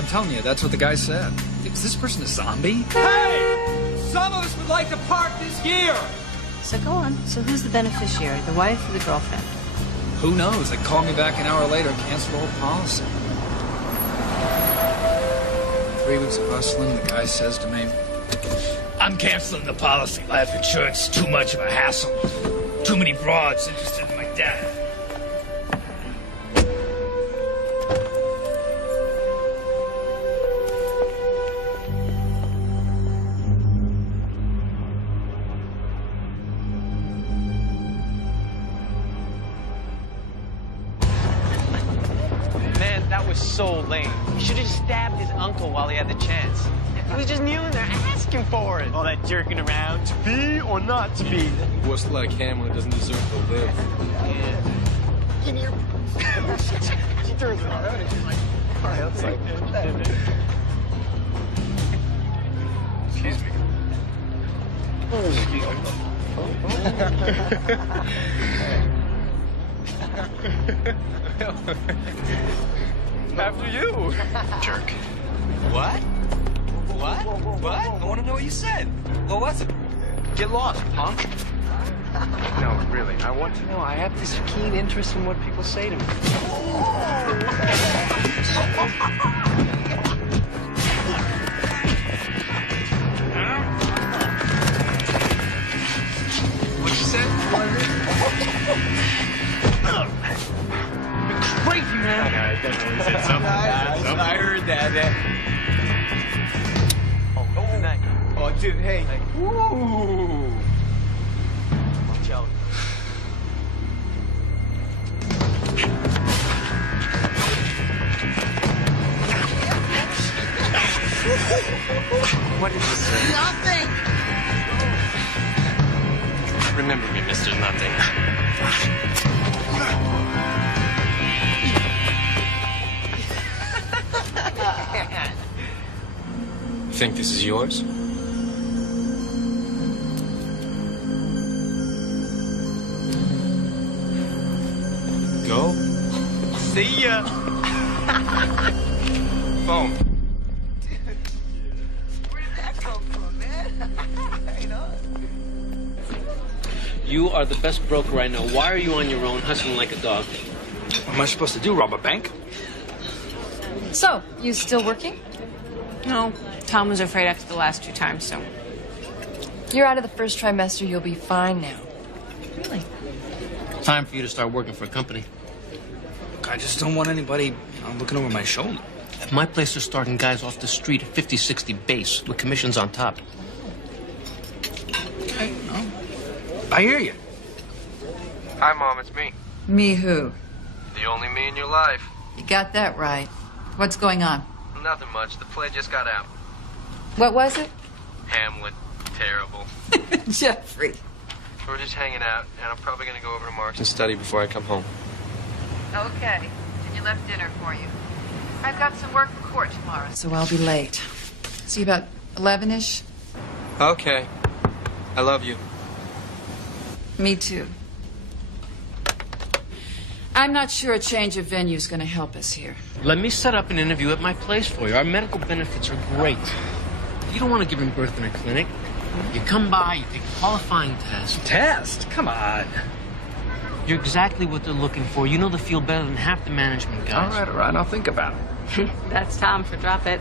I'm telling you, that's what the guy said. Is this person a zombie? Hey! Some of us would like to park this year! So go on. So who's the beneficiary, the wife or the girlfriend? Who knows? They called me back an hour later and canceled the whole policy. 3 weeks of hustling, the guy says to me, I'm canceling the policy. Life insurance is too much of a hassle. Too many broads interested in my dad. Man, that was so lame. He should have just stabbed his uncle while he had the chance. He was just kneeling there asking for it. All that jerking around, to be or not to be. What's like Hamlet doesn't deserve to live. Yeah. Can you? She turns around and she's like, all right, let's like. Excuse me. After you. Jerk. What? What? What? I want to know what you said. What was it? Get lost, punk. No, really, I want to know. I have this keen interest in what people say to me. What you said? You're crazy, man. I definitely said something. I heard that. Good night. Oh, dude, hey. Ooh. Watch out. What did you say? Nothing. Remember me, Mr. Nothing. Think this is yours? Go. See ya. Phone. Where did that come from, man? You are the best broker I know. Why are you on your own, hustling like a dog? What am I supposed to do, rob a bank? So, you still working? No, Tom was afraid after the last 2 times, so. You're out of the first trimester. You'll be fine now. Really? Time for you to start working for a company. I just don't want anybody, looking over my shoulder. My place is starting guys off the street at 50, 60 base with commissions on top. Okay, I hear you. Hi, Mom, it's me. Me who? The only me in your life. You got that right. What's going on? Nothing much. The play just got out. What was it? Hamlet. Terrible. Jeffrey. We're just hanging out, and I'm probably going to go over to Mark's and study before I come home. Okay. And you left dinner for you. I've got some work for court tomorrow, so I'll be late. See you about 11-ish? Okay. I love you. Me too. I'm not sure a change of venue is going to help us here. Let me set up an interview at my place for you. Our medical benefits are great. You don't want to give him birth in a clinic. You come by, you take a qualifying test. Test? Come on. You're exactly what they're looking for. You know the field better than half the management guys. All right, I'll think about it. That's Tom for drop it.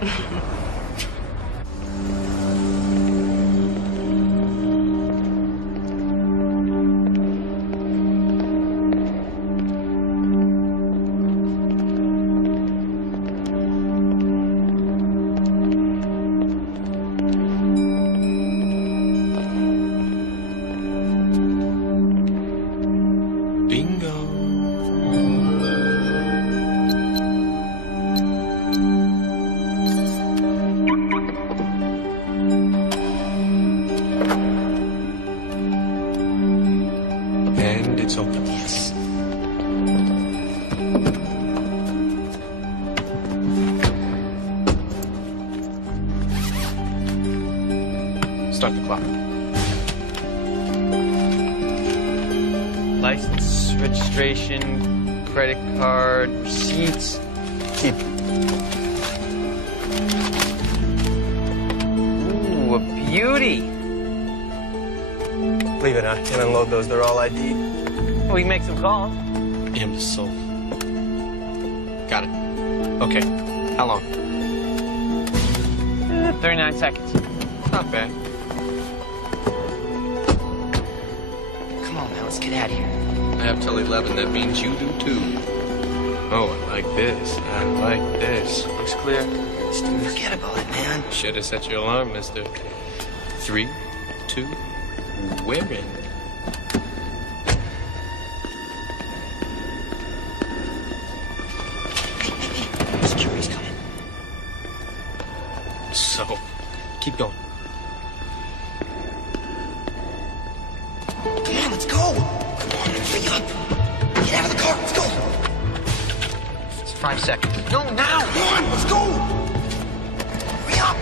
Bingo. And it's open. Yes. Start the clock. License, registration, credit card, receipts. Keep. beauty. Leave it, I can unload those. They're all ID. We can make some calls. Imbecile. Got it. Okay. How long? 39 seconds. Not bad. Come on, man, let's get out of here. I have till 11. That means you do too. Oh, I like this. I like this. Looks clear. Just forget about it, man. Should have set your alarm, mister. 3, 2, we're in. Security's coming. So, keep going. Come on, let's go. Come on, hurry up. Get out of the car, let's go. It's 5 seconds. No, now. Come on, let's go. Hurry up.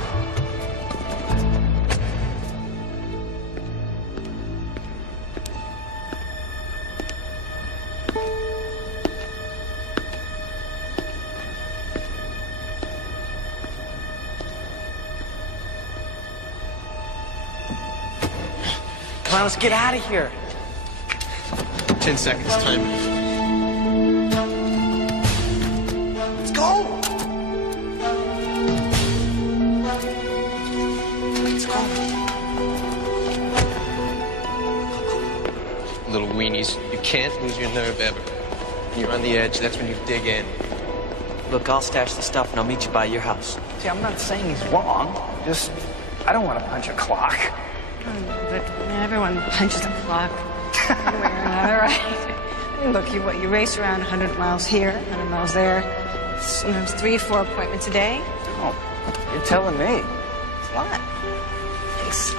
Come on, let's get out of here. 10 seconds, time. Let's go. Let's go. Little weenies, you can't lose your nerve ever. When you're on the edge, that's when you dig in. Look, I'll stash the stuff and I'll meet you by your house. See, I'm not saying he's wrong. Just, I don't want to punch a clock. But everyone punches a clock. One way or another, right? I mean, look, you race around 100 miles here, 100 miles there. Sometimes 3, 4 appointments a day. Oh, you're telling me. It's a lot. Thanks.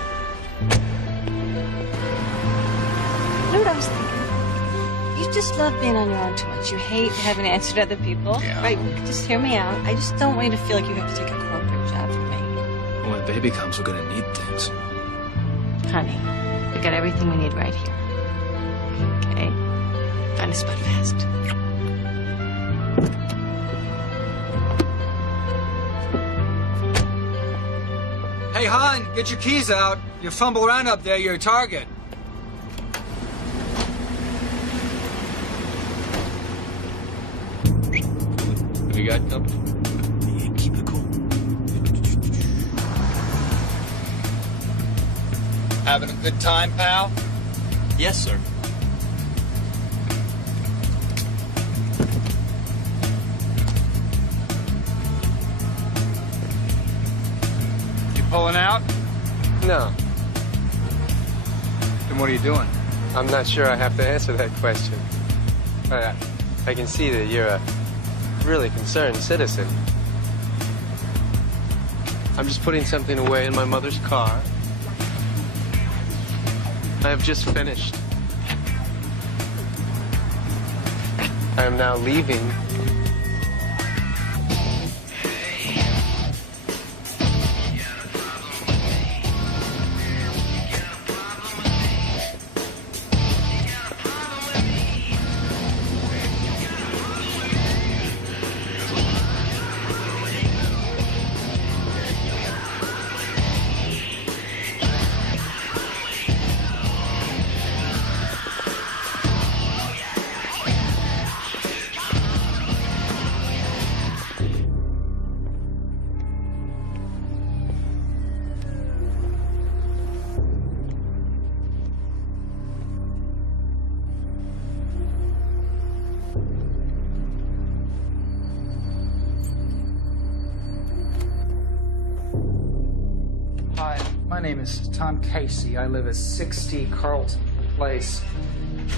You know what I was thinking? You just love being on your own too much. You hate having to answer to other people. Yeah. Right? Just hear me out. I just don't want you to feel like you have to take a corporate job from me. When the baby comes, we're gonna need things. Honey, we got everything we need right here. Okay? Find a spot fast. Hey, hon, get your keys out. You fumble around up there, you're a target. What do you got company? Yeah, keep it cool. Having a good time, pal? Yes, sir. You pulling out? No, Then what are you doing? I'm not sure I have to answer that question. I can see that you're a really concerned citizen. I'm just putting something away in my mother's car. I have just finished. I am now leaving. Hi, my name is Tom Casey. I live at 60 Carlton Place.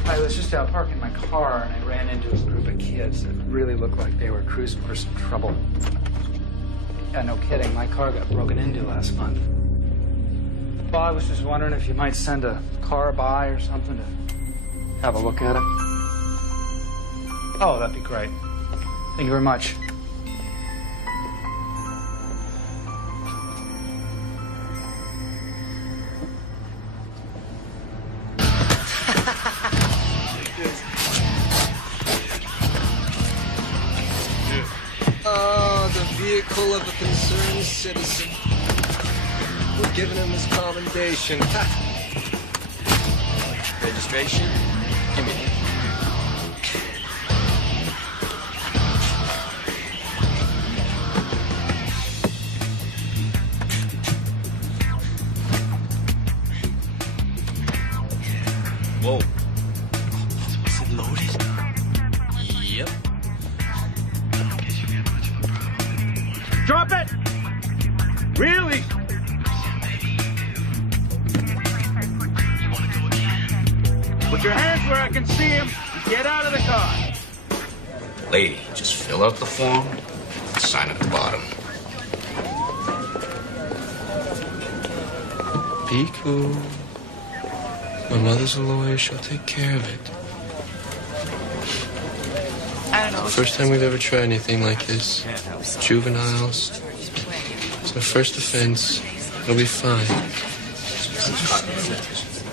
I was just out parking my car and I ran into a group of kids that really looked like they were cruising for some trouble. Yeah, no kidding. My car got broken into last month. Well, I was just wondering if you might send a car by or something to have a look at it. Oh, that'd be great. Thank you very much. Oh, the vehicle of a concerned citizen. We're giving him his commendation. Registration? Give me that. Whoa. Was it loaded? Yep. Drop it! Really? Put your hands where I can see him. Get out of the car. Lady, just fill out the form and sign at the bottom. Be cool. My mother's a lawyer. She'll take care of it. I don't know. First time we've ever tried anything like this. Juveniles. It's our first offense. It'll be fine.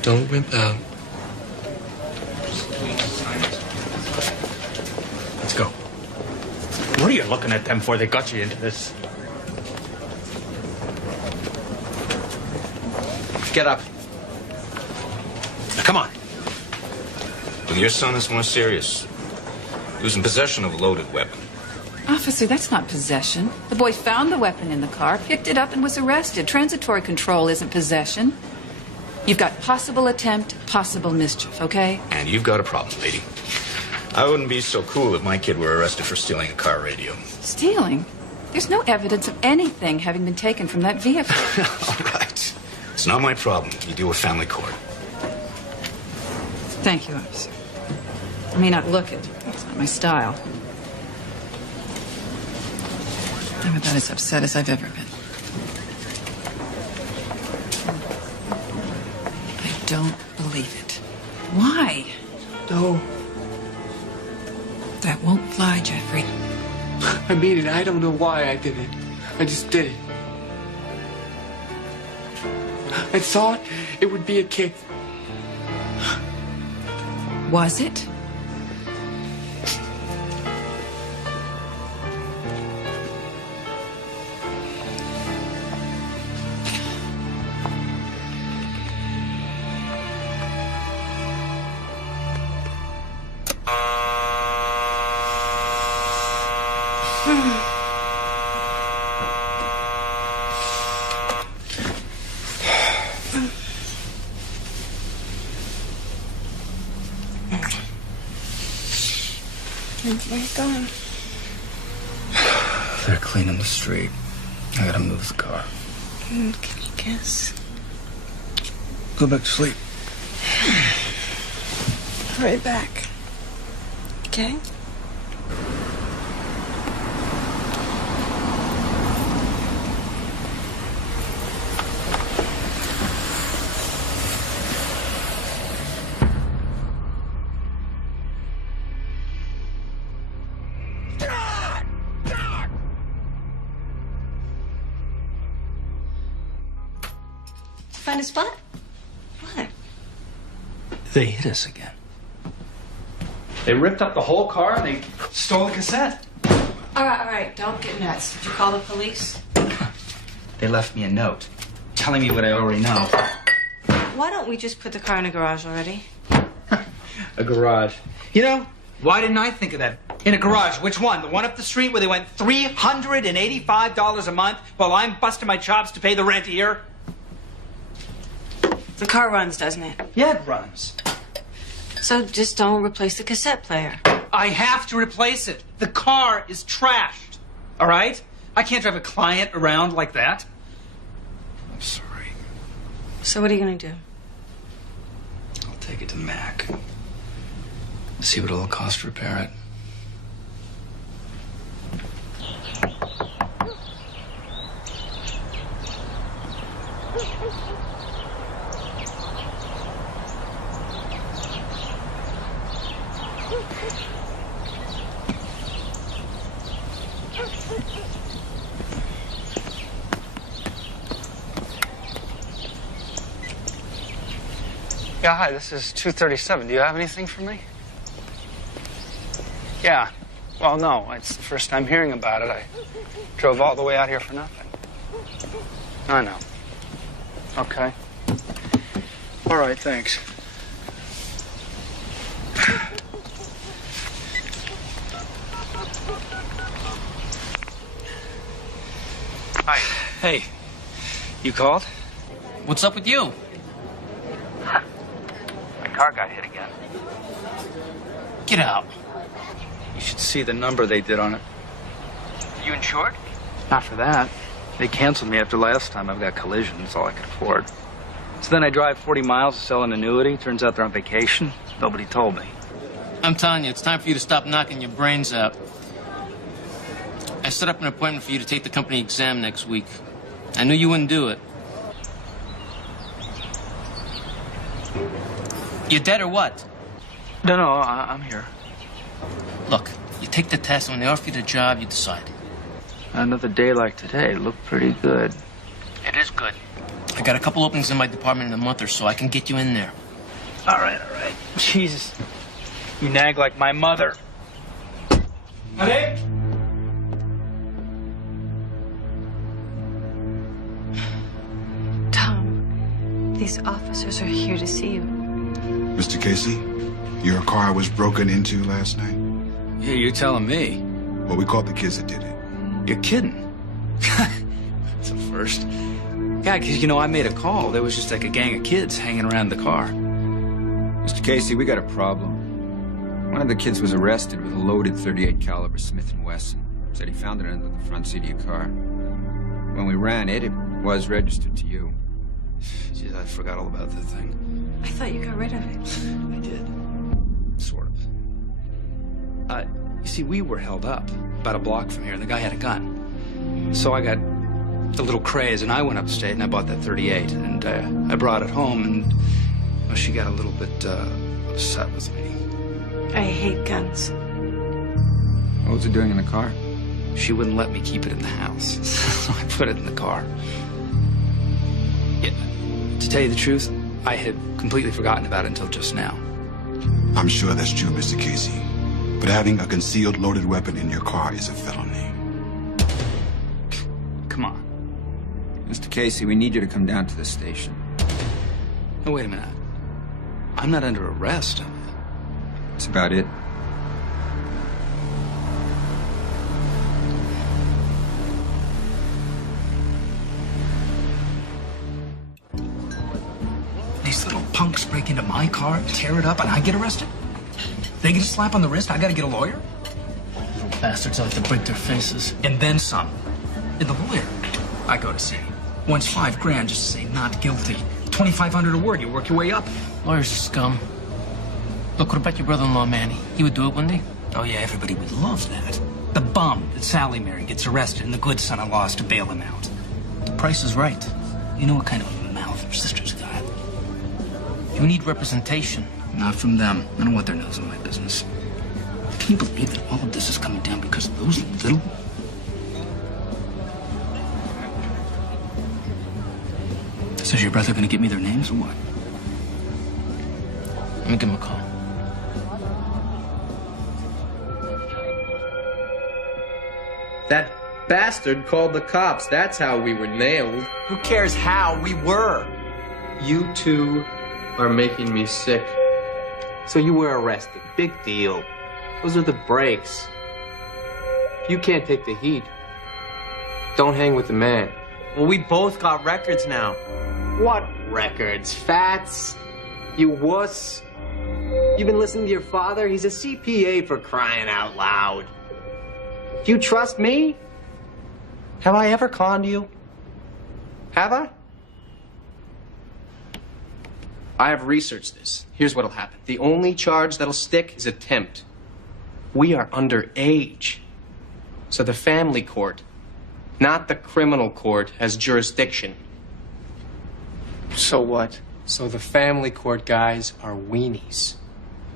Don't wimp out. Let's go. What are you looking at them for? They got you into this. Get up. Now, come on. Well, your son is more serious. He was in possession of a loaded weapon. Officer, that's not possession. The boy found the weapon in the car, picked it up, and was arrested. Transitory control isn't possession. You've got possible attempt, possible mischief, okay? And you've got a problem, lady. I wouldn't be so cool if my kid were arrested for stealing a car radio. Stealing? There's no evidence of anything having been taken from that vehicle. All right. It's not my problem. You deal with family court. Thank you, officer. I may not look it. It's not my style. I'm about as upset as I've ever been. I don't believe it. Why? No. That won't fly, Jeffrey. I mean it. I don't know why I did it. I just did it. I thought it would be a kick. Was it? Where you going? They're cleaning the street. I gotta move the car. Can you guess? Go back to sleep. Hurry back. Okay? Find a spot? What? They hit us again. They ripped up the whole car and they stole the cassette. All right. Don't get nuts. Did you call the police? They left me a note telling me what I already know. Why don't we just put the car in a garage already? A garage. You know, why didn't I think of that? In a garage. Which one? The one up the street where they went $385 a month while I'm busting my chops to pay the rent here? The car runs, doesn't it? Yeah, it runs. So just don't replace the cassette player. I have to replace it. The car is trashed. All right? I can't drive a client around like that. I'm sorry. So what are you going to do? I'll take it to Mac. See what it'll cost to repair it. Yeah, hi, this is 237. Do you have anything for me? Yeah. Well, no, it's the first time hearing about it. I drove all the way out here for nothing. I know. Okay. All right, thanks. Hi. Hey, you called? What's up with you? My car got hit again. Get out. You should see the number they did on it. You insured? Not for that. They canceled me after last time. I've got collision. That's all I could afford. So then I drive 40 miles to sell an annuity. Turns out they're on vacation. Nobody told me. I'm telling you, it's time for you to stop knocking your brains out. I set up an appointment for you to take the company exam next week. I knew you wouldn't do it. You dead or what? No, I'm here. Look, you take the test, and when they offer you the job, you decide. Another day like today looked pretty good. It is good. I got a couple openings in my department in a month or so. I can get you in there. All right. Jesus. You nag like my mother. Honey? Tom, these officers are here to see you. Mr. Casey, your car was broken into last night? Yeah, you're telling me. Well, we caught the kids that did it. You're kidding. That's a first. Yeah, because, I made a call. There was just like a gang of kids hanging around the car. Mr. Casey, we got a problem. One of the kids was arrested with a loaded .38 caliber Smith & Wesson. Said he found it under the front seat of your car. When we ran it, it was registered to you. Jeez, I forgot all about that thing. I thought you got rid of it. I did. Sort of. You see, we were held up about a block from here, and the guy had a gun. So I got a little craze, and I went upstate, and I bought that .38, and I brought it home, and she got a little bit upset with me. I hate guns. What was it doing in the car? She wouldn't let me keep it in the house, so I put it in the car. Yeah, to tell you the truth, I had completely forgotten about it until just now. I'm sure that's true, Mr. Casey. But having a concealed loaded weapon in your car is a felony. Come on. Mr. Casey, we need you to come down to the station. No, wait a minute. I'm not under arrest. That's about it. These little punks break into my car, tear it up, and I get arrested? They get a slap on the wrist, I gotta get a lawyer? Little bastards like to break their faces. And then some. And the lawyer I go to see wants $5 grand just to say not guilty. $2,500 a word, you work your way up. Lawyers are scum. Look, what about your brother-in-law, Manny? He would do it, wouldn't he? Oh yeah, everybody would love that. The bum that Sally married gets arrested and the good son-in-law is to bail him out. The price is right. You know what kind of a mouth her sister's got? You need representation. Not from them. I don't want their nose in my business. Can you believe that all of this is coming down because of those little... So is your brother gonna get me their names or what? Let me give him a call. That bastard called the cops. That's how we were nailed. Who cares how we were? You two are making me sick. So you were arrested. Big deal. Those are the breaks. If you can't take the heat, Don't hang with the man. well, we both got records now. What records? Fats? You wuss? You've been listening to your father? He's a CPA, for crying out loud. Do you trust me? Have I ever conned you? Have I? I have researched this. Here's what'll happen. The only charge that'll stick is attempt. We are underage. So the family court, not the criminal court, has jurisdiction. So what? So the family court guys are weenies.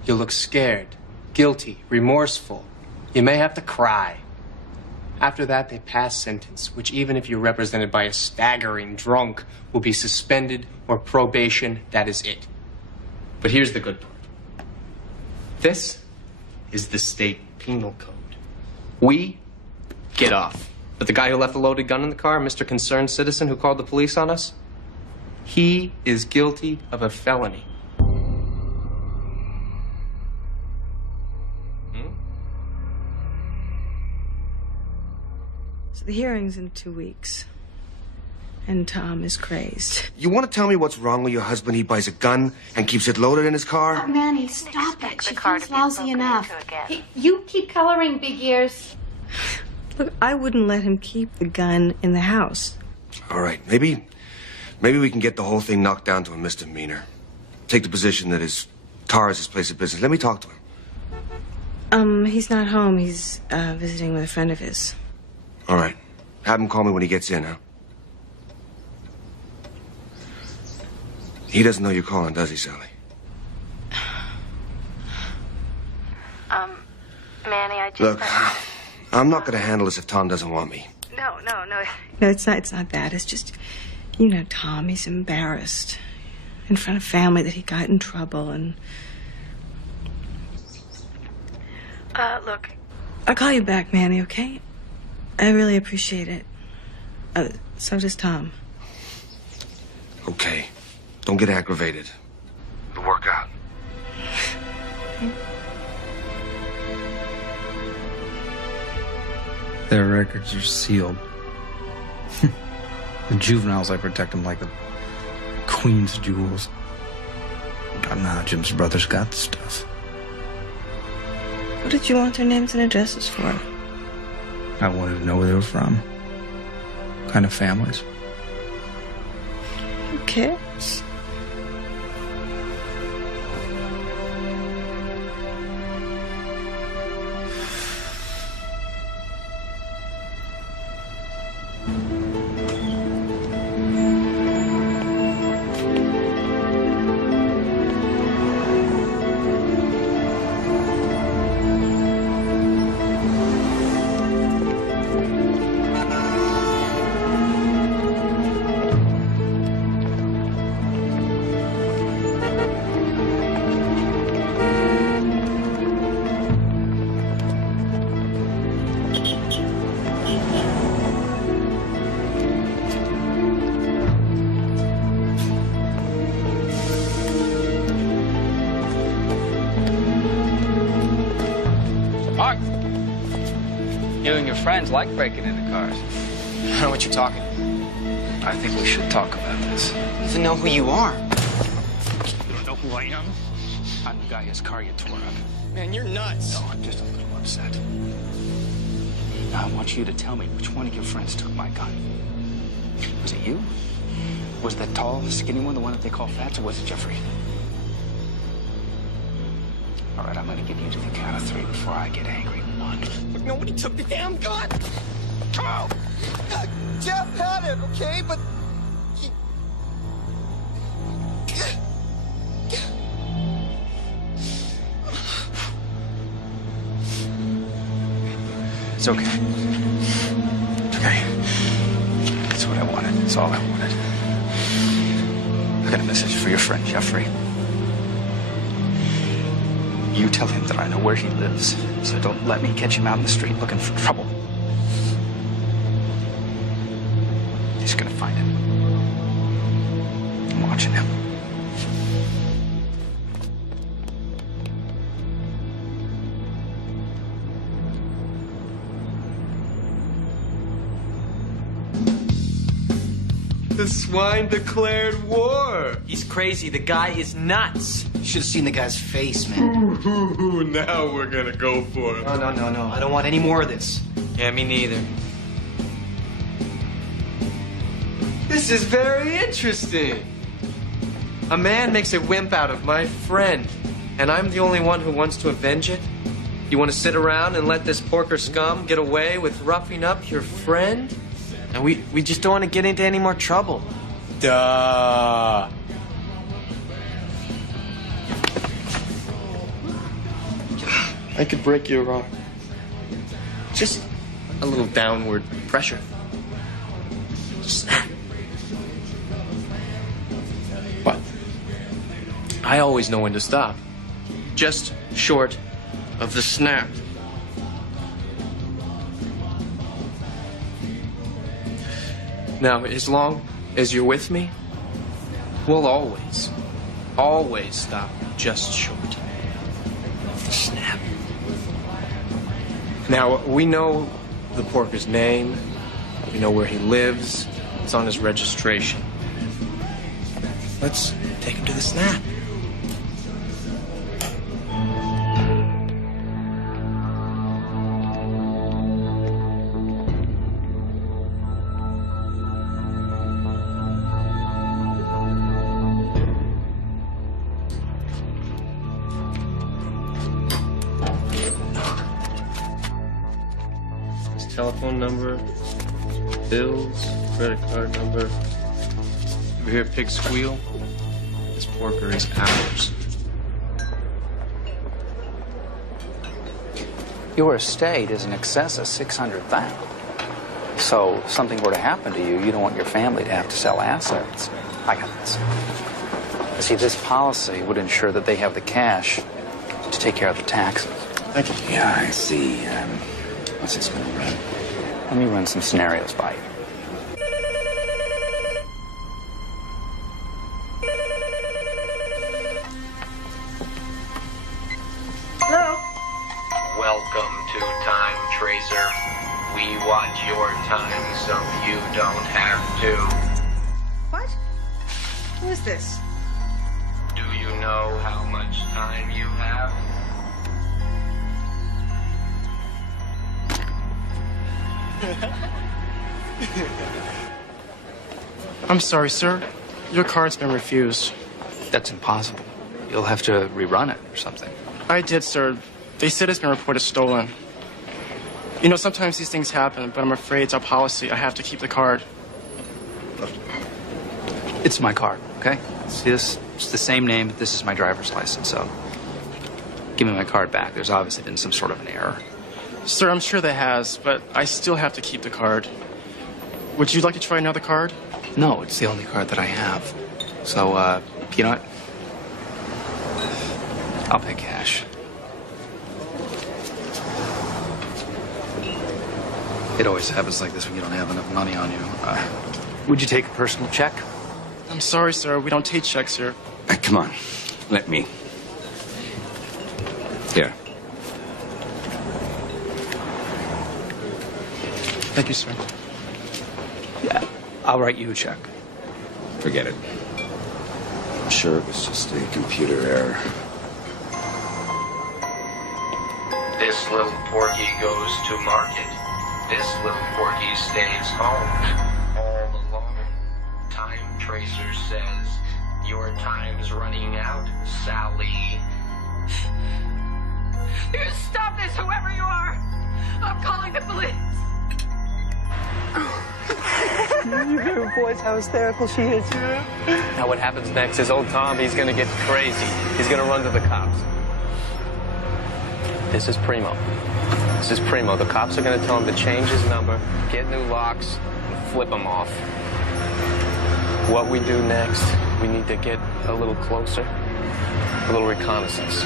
You look scared, guilty, remorseful. You may have to cry. After that, they pass sentence, which even if you're represented by a staggering drunk, will be suspended or probation. That is it. But here's the good part. This is the state penal code. We get off. But the guy who left the loaded gun in the car, Mr. Concerned Citizen who called the police on us, He is guilty of a felony. So the hearing's in 2 weeks. And Tom is crazed. You want to tell me what's wrong with your husband? He buys a gun and keeps it loaded in his car? Oh, Manny, stop it. She feels lousy enough. Hey, you keep coloring, big ears. Look, I wouldn't let him keep the gun in the house. All right, maybe we can get the whole thing knocked down to a misdemeanor. Take the position that his car is his place of business. Let me talk to him. He's not home. He's visiting with a friend of his. All right. Have him call me when he gets in, huh? He doesn't know you're calling, does he, Sally? Manny, I just... Look, I'm not going to handle this if Tom doesn't want me. No. No, it's not that. It's just, you know, Tom, he's embarrassed in front of family that he got in trouble and... Look, I'll call you back, Manny, okay? I really appreciate it. So does Tom. Okay. Don't get aggravated. It'll work out. Their records are sealed. The juveniles, I protect them like the Queen's jewels. But now Jim's brother's got the stuff. What did you want their names and addresses for? I wanted to know where they were from. What kind of families. Who cares? You and your friends like breaking into cars. I don't know what you're talking about. I think we should talk about this. I don't even know who you are. You don't know who I am? I'm the guy whose car you tore up. Man, you're nuts. No, I'm just a little upset. Now, I want you to tell me which one of your friends took my gun. Was it you? Was it that tall, skinny one, the one that they call Fats, or was it Jeffrey? All right, I'm gonna give you to the count of 3 before I get angry. 1. Look, nobody took the damn gun. Carl! Jeff had it, okay? But he... It's okay. It's okay. That's what I wanted. That's all I wanted. I got a message for your friend, Jeffrey. You tell him that I know where he lives, so don't let me catch him out in the street looking for trouble. He's gonna find him. I'm watching him. The swine declared war. He's crazy. The guy is nuts. You should have seen the guy's face, man. Ooh, now we're gonna go for him. No. I don't want any more of this. Yeah, me neither. This is very interesting. A man makes a wimp out of my friend, and I'm the only one who wants to avenge it? You want to sit around and let this porker scum get away with roughing up your friend? And we just don't want to get into any more trouble. Duh. I could break your arm. Just a little downward pressure. Snap. But I always know when to stop. Just short of the snap. Now, as long as you're with me, We'll always stop just short. Snap. Now, we know the porker's name. We know where he lives. It's on his registration. Let's take him to the snap. Telephone number, bills, credit card number. Ever hear a pig squeal? This porker is ours. Your estate is in excess of $600,000. So if something were to happen to you, you don't want your family to have to sell assets. I got this. See, this policy would ensure that they have the cash to take care of the taxes. Thank you. Yeah, I see. What's this going to run? Let me run some scenarios by you. Hello? Welcome to Time Tracer. We watch your time so you don't have to. What? Who is this? Do you know how much time you have? I'm sorry, sir. Your card's been refused. That's impossible. You'll have to rerun it or something. I did, sir. They said it's been reported stolen. You know, sometimes these things happen, but I'm afraid it's our policy. I have to keep the card. It's my card, okay? See this? It's the same name, but this is my driver's license, so give me my card back. There's obviously been some sort of an error. Sir, I'm sure there has, but I still have to keep the card. Would you like to try another card? No, it's the only card that I have. So, you know what? I'll pay cash. It always happens like this when you don't have enough money on you. Would you take a personal check? I'm sorry, sir. We don't take checks here. Come on. Let me. Here. Thank you, sir. Yeah, I'll write you a check. Forget it. I'm sure it was just a computer error. This little porky goes to market. This little porky stays home all alone. Time Tracer says your time's running out, Sally. You stop this, whoever you are! I'm calling the police! You hear her voice, how hysterical she is. Now what happens next is old Tom, he's gonna get crazy. He's gonna run to the cops. This is Primo. This is Primo. The cops are gonna tell him to change his number, get new locks, and flip him off. What we do next, we need to get a little closer, a little reconnaissance.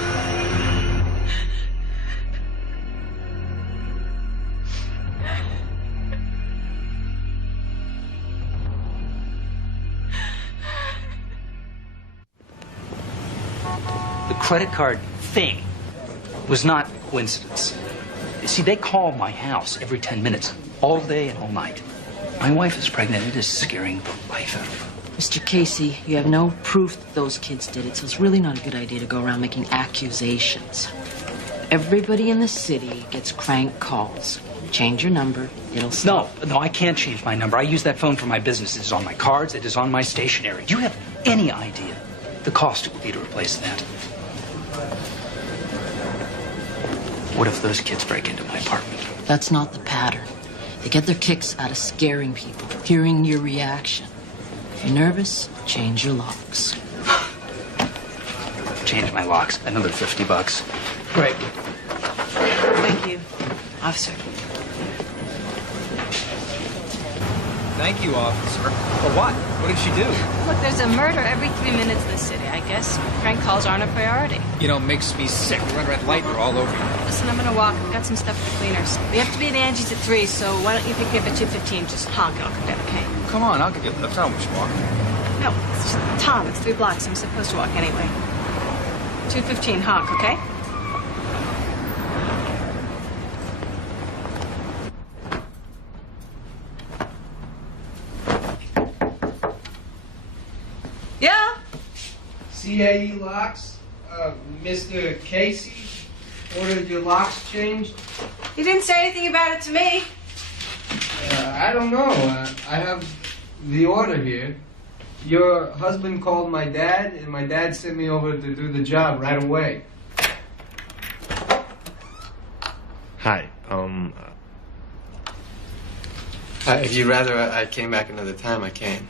The credit card thing was not a coincidence. You see, they call my house every 10 minutes, all day and all night. My wife is pregnant. It is scaring the life out of her. Mr. Casey, you have no proof that those kids did it, so it's really not a good idea to go around making accusations. Everybody in the city gets crank calls. Change your number, it'll stop. No, I can't change my number. I use that phone for my business. It is on my cards. It is on my stationery. Do you have any idea the cost it would be to replace that? What if those kids break into my apartment? That's not the pattern. They get their kicks out of scaring people, hearing your reaction. If you're nervous, change your locks. Change my locks. Another $50. Great. Thank you. Officer. Thank you, officer. For what? What did she do? Look, there's a murder every 3 minutes in the city. I guess prank calls aren't a priority. You know, makes me sick. Run red light, we're all over you. Listen, I'm gonna walk. I've got some stuff for the cleaners. We have to be at Angie's at 3, so why don't you pick me up at 2:15? Just honk, I'll come down, okay? Come on, I'll give you a lift. I don't wish walking. No, it's just, Tom, it's 3 blocks. I'm supposed to walk anyway. 2:15, honk, okay? Yeah? CAE locks? Mr. Casey ordered your locks changed? He didn't say anything about it to me. I don't know. I have the order here. Your husband called my dad, and my dad sent me over to do the job right away. Hi. If you'd rather I came back another time, I can.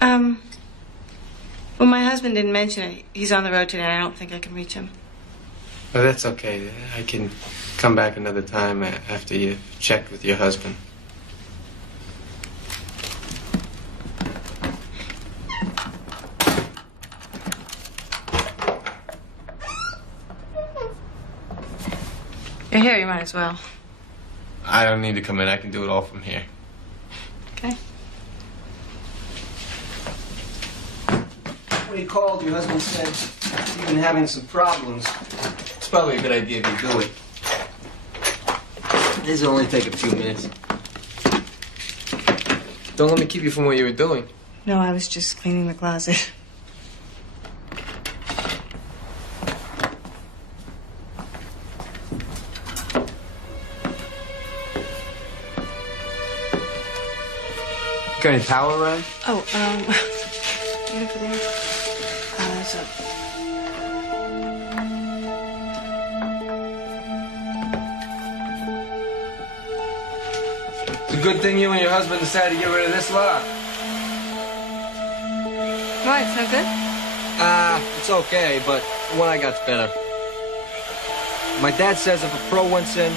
Well, my husband didn't mention it. He's on the road today. I don't think I can reach him. Oh, that's okay. I can come back another time after you've checked with your husband. You're here, you might as well. I don't need to come in. I can do it all from here. Okay. When he called, your husband said you've been having some problems. It's probably a good idea if you do it. This will only take a few minutes. Don't let me keep you from what you were doing. No, I was just cleaning the closet. Got any towel around? Oh, you over there? So. It's a good thing you and your husband decided to get rid of this lock. Why, it's no good? It's okay, but when I got's better. My dad says if a pro wants in,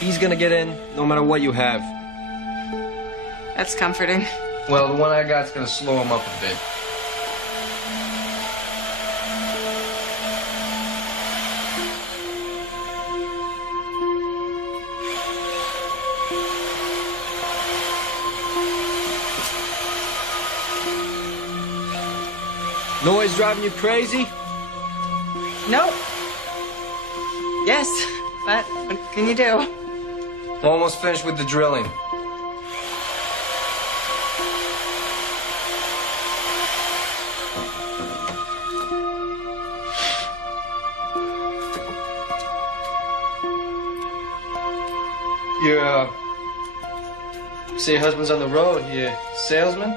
he's gonna get in no matter what you have. That's comforting. Well, the one I got's gonna slow him up a bit. Noise driving you crazy? Nope. Yes, but what can you do? Almost finished with the drilling. You say your husband's on the road. You salesman?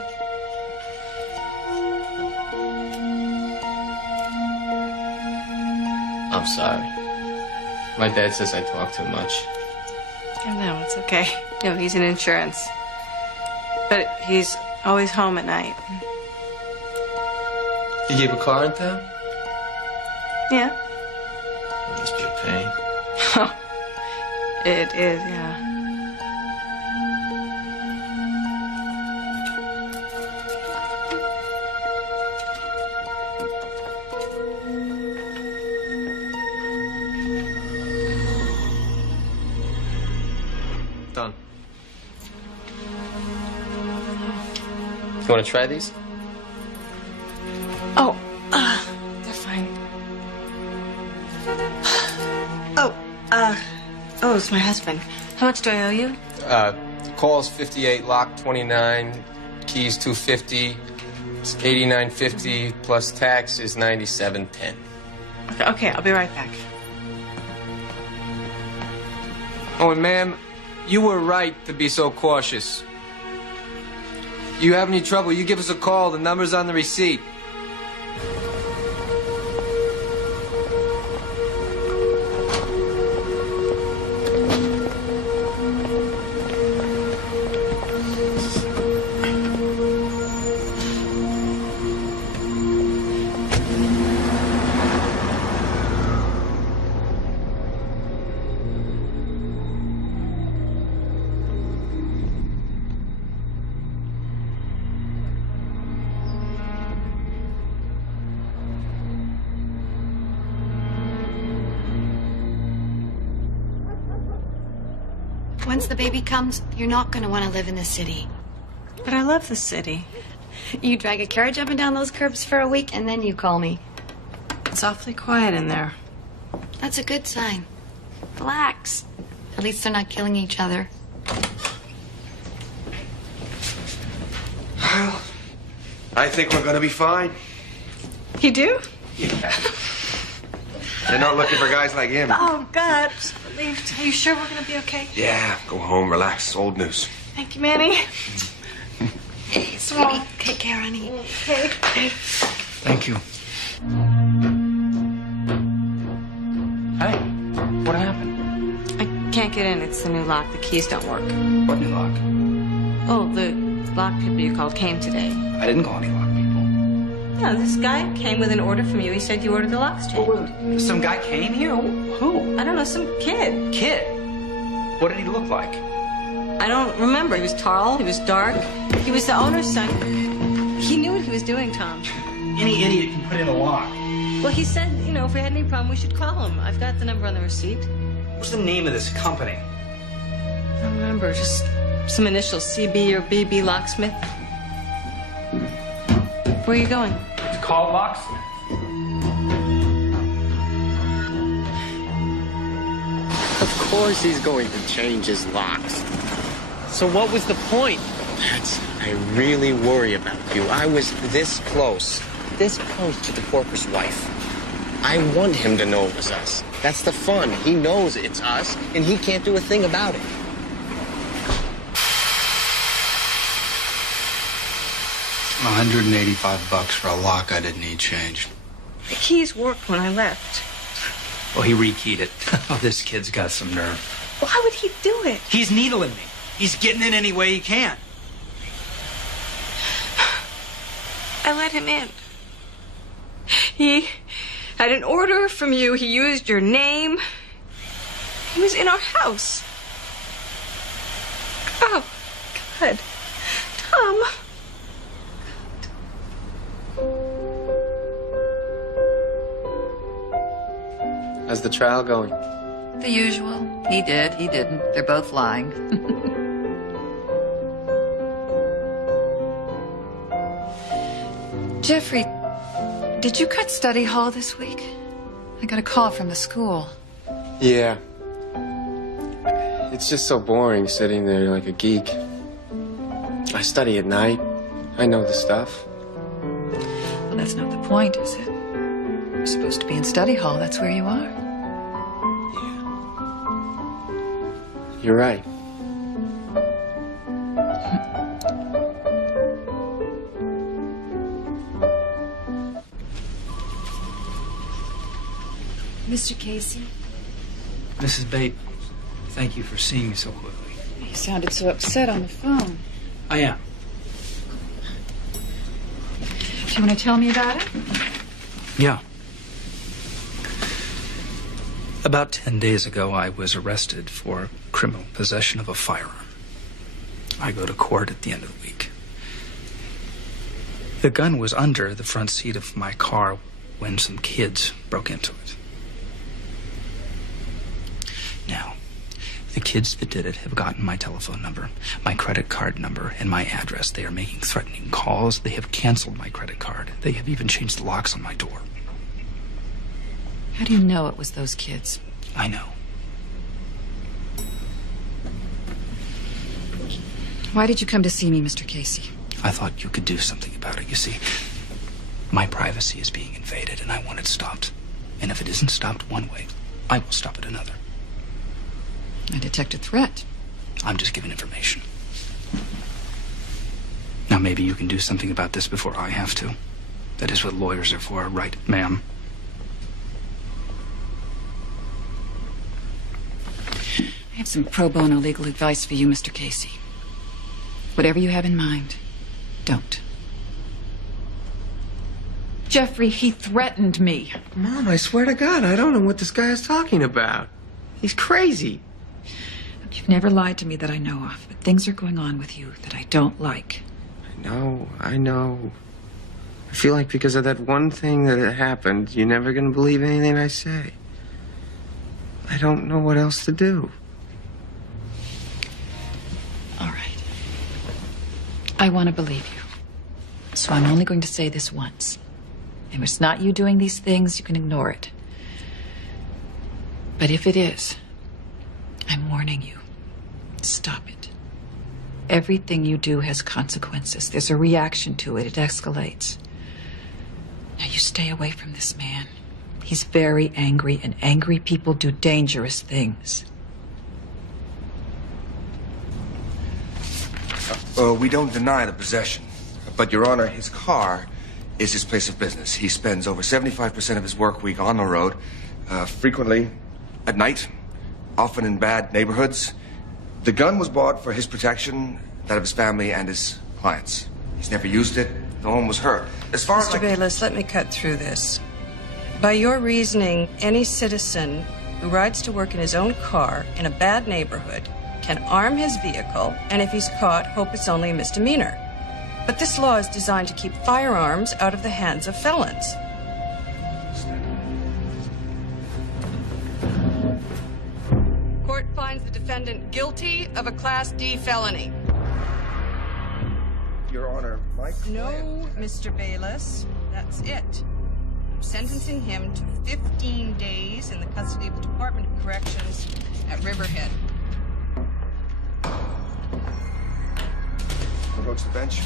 I'm sorry. My dad says I talk too much. Oh, no, it's okay. No, he's in insurance. But he's always home at night. You keep a car in town? Yeah. That must be a pain. It is, yeah. Done. You want to try these? Oh, they're fine. Oh, it's my husband. How much do I owe you? Calls 58, lock 29, keys 250, it's 89.50 plus tax is 97.10. Okay, I'll be right back. Oh, and ma'am, you were right to be so cautious. You have any trouble, you give us a call. The number's on the receipt. Once the baby comes, you're not going to want to live in the city. But I love the city. You drag a carriage up and down those curbs for a week, and then you call me. It's awfully quiet in there. That's a good sign. Relax. At least they're not killing each other. I think we're gonna be fine. You do? Yeah. They're not looking for guys like him. Oh, God. I'm so relieved. Are you sure we're going to be okay? Yeah, go home, relax. Old news. Thank you, Manny. Hey, sweetie. Take care, honey. Okay. Thank you. Hey, what happened? I can't get in. It's the new lock. The keys don't work. What new lock? Oh, the lock people you called came today. I didn't call any lock people. No, this guy came with an order from you. He said you ordered the locks changed. Some guy came here? Who? I don't know, some kid. Kid? What did he look like? I don't remember. He was tall. He was dark. He was the owner's son. He knew what he was doing, Tom. Any idiot can put in a lock. Well, he said, you know, if we had any problem, we should call him. I've got the number on the receipt. What's the name of this company? I don't remember. Just some initials, CB or BB Locksmith. Where are you going? To call locksmith. Of course he's going to change his locks. So what was the point? I really worry about you. I was this close to the porker's wife. I want him to know it was us. That's the fun. He knows it's us, and he can't do a thing about it. $185 for a lock I didn't need changed. The keys worked when I left. Well, he rekeyed it. Oh, this kid's got some nerve. Why would he do it? He's needling me. He's getting in any way he can. I let him in. He had an order from you. He used your name. He was in our house. Oh, God. Tom. How's the trial going? The usual. He did, he didn't. They're both lying. Jeffrey, did you cut study hall this week? I got a call from the school. Yeah. It's just so boring sitting there like a geek. I study at night. I know the stuff. Well, that's not the point, is it? You're supposed to be in study hall. That's where you are. You're right. Mr. Casey? Mrs. Bate, thank you for seeing me so quickly. You sounded so upset on the phone. I am. Do you want to tell me about it? Yeah. About 10 days ago, I was arrested for criminal possession of a firearm. I go to court at the end of the week. The gun was under the front seat of my car when some kids broke into it. Now, the kids that did it have gotten my telephone number, my credit card number, and my address. They are making threatening calls. They have canceled my credit card. They have even changed the locks on my door. How do you know it was those kids? I know. Why did you come to see me, Mr. Casey? I thought you could do something about it. You see, my privacy is being invaded, and I want it stopped. And if it isn't stopped one way, I will stop it another. I detect a threat. I'm just giving information. Now, maybe you can do something about this before I have to. That is what lawyers are for, right, ma'am? I have some pro bono legal advice for you, Mr. Casey. Whatever you have in mind, don't. Jeffrey, he threatened me. Mom, I swear to God, I don't know what this guy is talking about. He's crazy. Look, you've never lied to me that I know of, but things are going on with you that I don't like. I know. I feel like because of that one thing that had happened, you're never gonna believe anything I say. I don't know what else to do. All right. I want to believe you. So I'm only going to say this once. If it's not you doing these things, you can ignore it. But if it is, I'm warning you. Stop it. Everything you do has consequences. There's a reaction to it. It escalates. Now you stay away from this man. He's very angry, and angry people do dangerous things. We don't deny the possession. But, Your Honor, his car is his place of business. He spends over 75% of his work week on the road, frequently at night, often in bad neighborhoods. The gun was bought for his protection, that of his family and his clients. He's never used it. No one was hurt. As far as Mr. Bayless, let me cut through this. By your reasoning, any citizen who rides to work in his own car in a bad neighborhood can arm his vehicle, and if he's caught, hope it's only a misdemeanor. But this law is designed to keep firearms out of the hands of felons. Court finds the defendant guilty of a Class D felony. Your Honor, No, Mr. Bayless, that's it. I'm sentencing him to 15 days in the custody of the Department of Corrections at Riverhead. Approach the bench.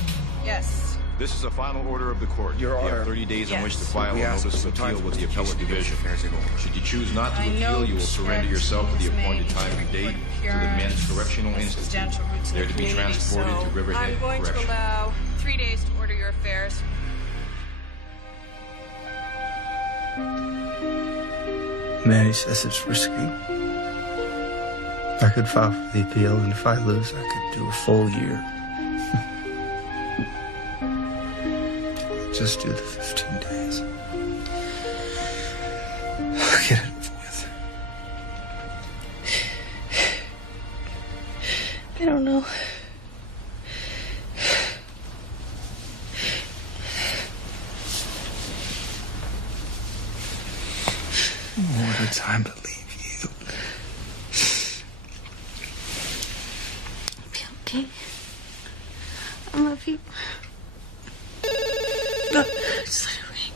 Yes. This is a final order of the court. Your You Honor. have 30 days in which to Yes. file We a ask notice for of some time appeal with for the Mr. Casey appellate to get his division. affairs in order. Should you choose not to I appeal, note you will surrender that yourself at the Ms. appointed May time and date to the appearance Men's Correctional as Institute, substantial roots in there the to be community, transported to so Riverhead I'm going to Correctional. allow 3 days to order your affairs. Manny says it's risky. I could file for the appeal, and if I lose, I could do a full year. Just do the 15 days. I'll get it over with. I don't know. What a time to leave you. I'll be okay. I love you. Just let it ring.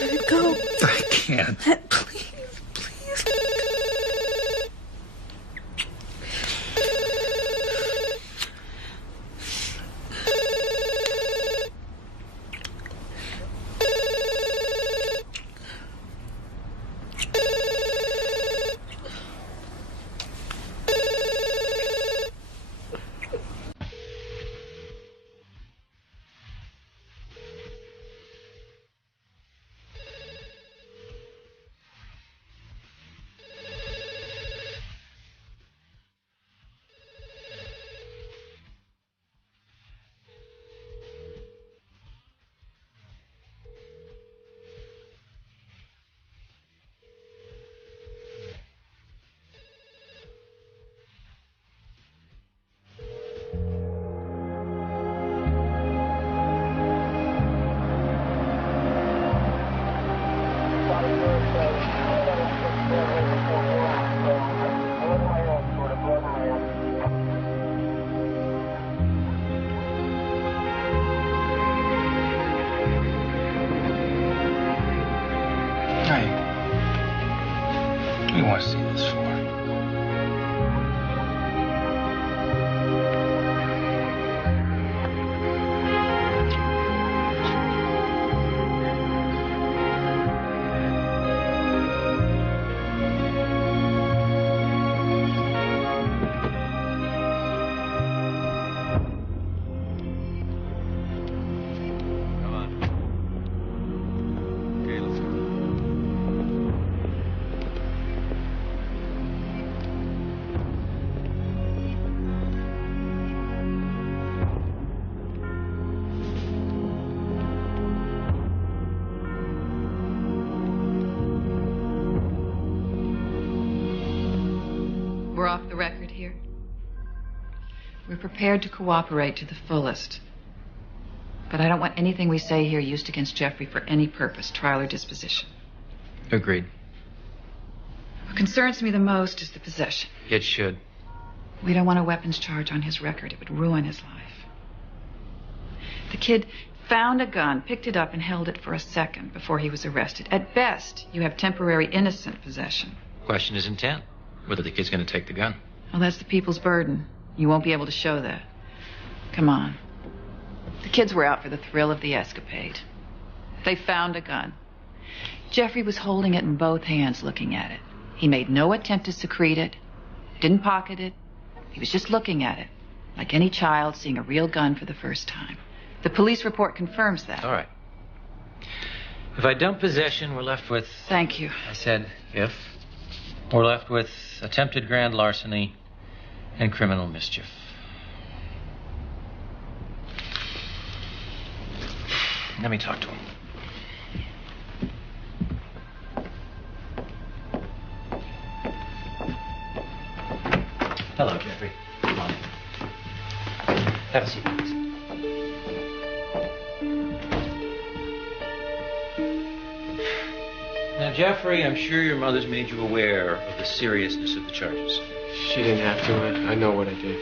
Let it go. I can't. Please, please let it go. Hey, what do you want to see this for? Come on. Okay, let's go. We're off the record here. We're prepared to cooperate to the fullest. But I don't want anything we say here used against Jeffrey for any purpose, trial or disposition. Agreed. What concerns me the most is the possession. It should. We don't want a weapons charge on his record. It would ruin his life. The kid found a gun, picked it up, and held it for a second before he was arrested. At best, you have temporary innocent possession. Question is intent. Whether the kid's going to take the gun. Well, that's the people's burden. You won't be able to show that. Come on. The kids were out for the thrill of the escapade. They found a gun. Jeffrey was holding it in both hands, looking at it. He made no attempt to secrete it, didn't pocket it. He was just looking at it, like any child seeing a real gun for the first time. The police report confirms that. All right. If I dump possession, we're left with... Thank you. I said if. We're left with attempted grand larceny and criminal mischief. Let me talk to him. Hello, Jeffrey. Come on in. Have a seat, please. Now, Jeffrey, I'm sure your mother's made you aware of the seriousness of the charges. She didn't have to. I know what I did.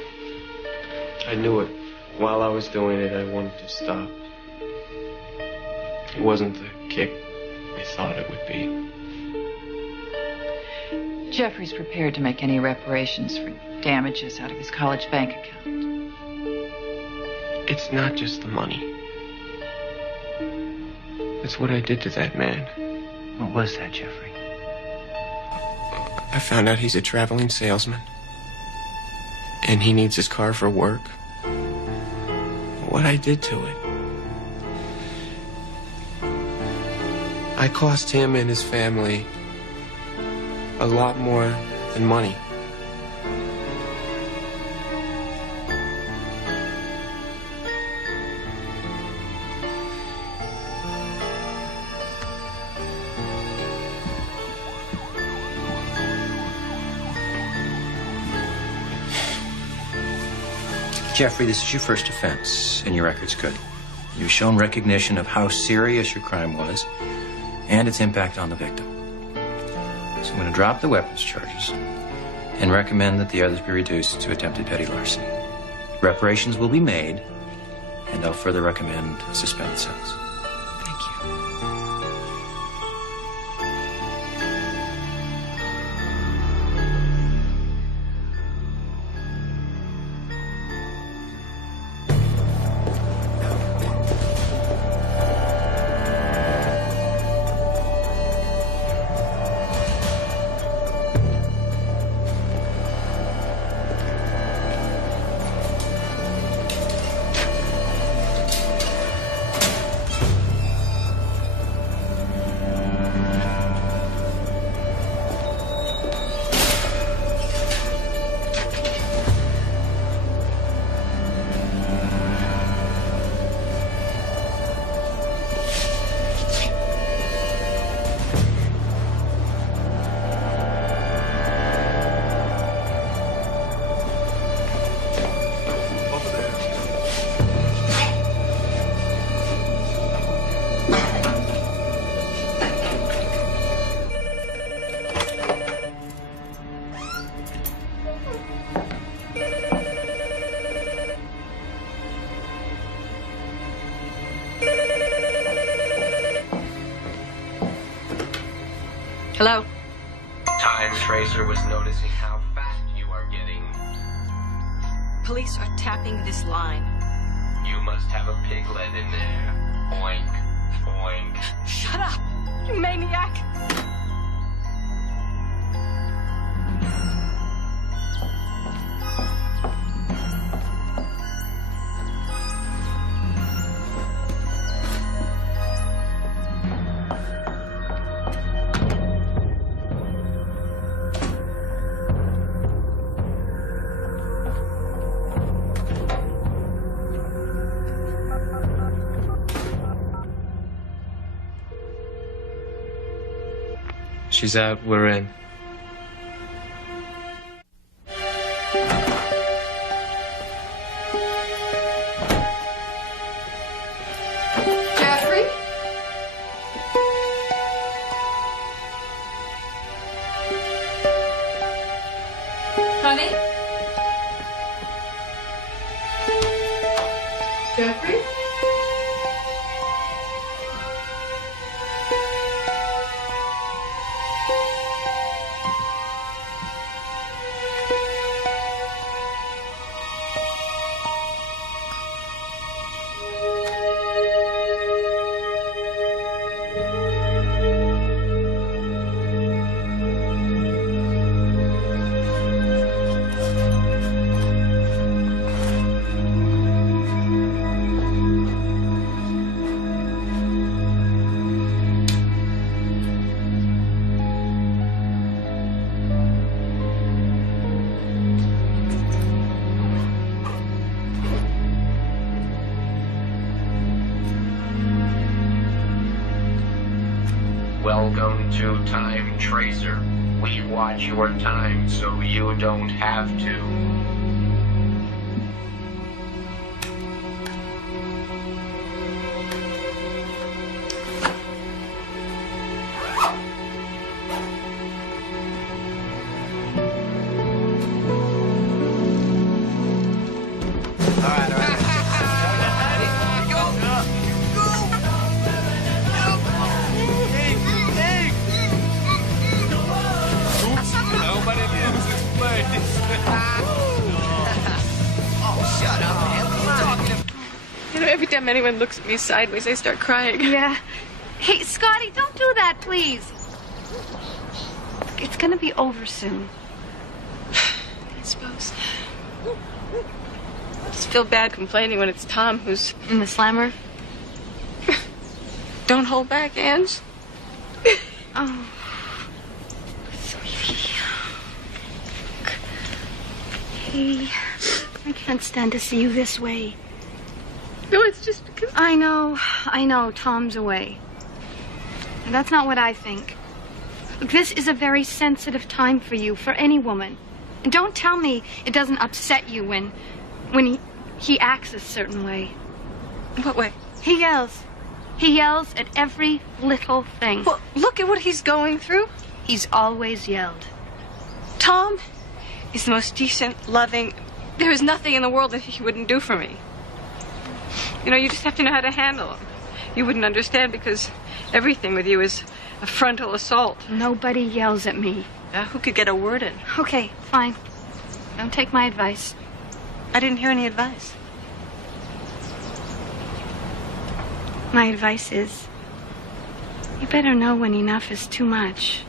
I knew it. While I was doing it, I wanted to stop. It wasn't the kick I thought it would be. Jeffrey's prepared to make any reparations for damages out of his college bank account. It's not just the money. It's what I did to that man. What was that, Jeffrey? I found out he's a traveling salesman. And he needs his car for work. What I did to it. I cost him and his family a lot more than money. Jeffrey, this is your first offense, and your record's good. You've shown recognition of how serious your crime was and its impact on the victim. So I'm going to drop the weapons charges and recommend that the others be reduced to attempted petty larceny. Reparations will be made, and I'll further recommend a suspended sentence. Thank you. Hello? Time Tracer was noticing how fat you are getting. Police are tapping this line. You must have a piglet in there. Oink, oink. Shut up, you maniac! She's out, we're in. Jeffrey? Honey? Jeffrey? Welcome to Time Tracer. We watch your time so you don't have to. You know, every time anyone looks at me sideways, I start crying. Yeah. Hey, Scotty, don't do that, please. It's gonna be over soon. I suppose. I just feel bad complaining when it's Tom who's... In the slammer? Don't hold back, Ange. Oh. Sweetie. Hey, I can't stand to see you this way. No, it's just because... I know, Tom's away. And that's not what I think. Look, this is a very sensitive time for you, for any woman. And don't tell me it doesn't upset you when he acts a certain way. What way? He yells. He yells at every little thing. Well, look at what he's going through. He's always yelled. Tom is the most decent, loving... There is nothing in the world that he wouldn't do for me. You know, you just have to know how to handle him. You wouldn't understand because everything with you is a frontal assault. Nobody yells at me. Who could get a word in? Okay, fine. Don't take my advice. I didn't hear any advice. My advice is, you better know when enough is too much.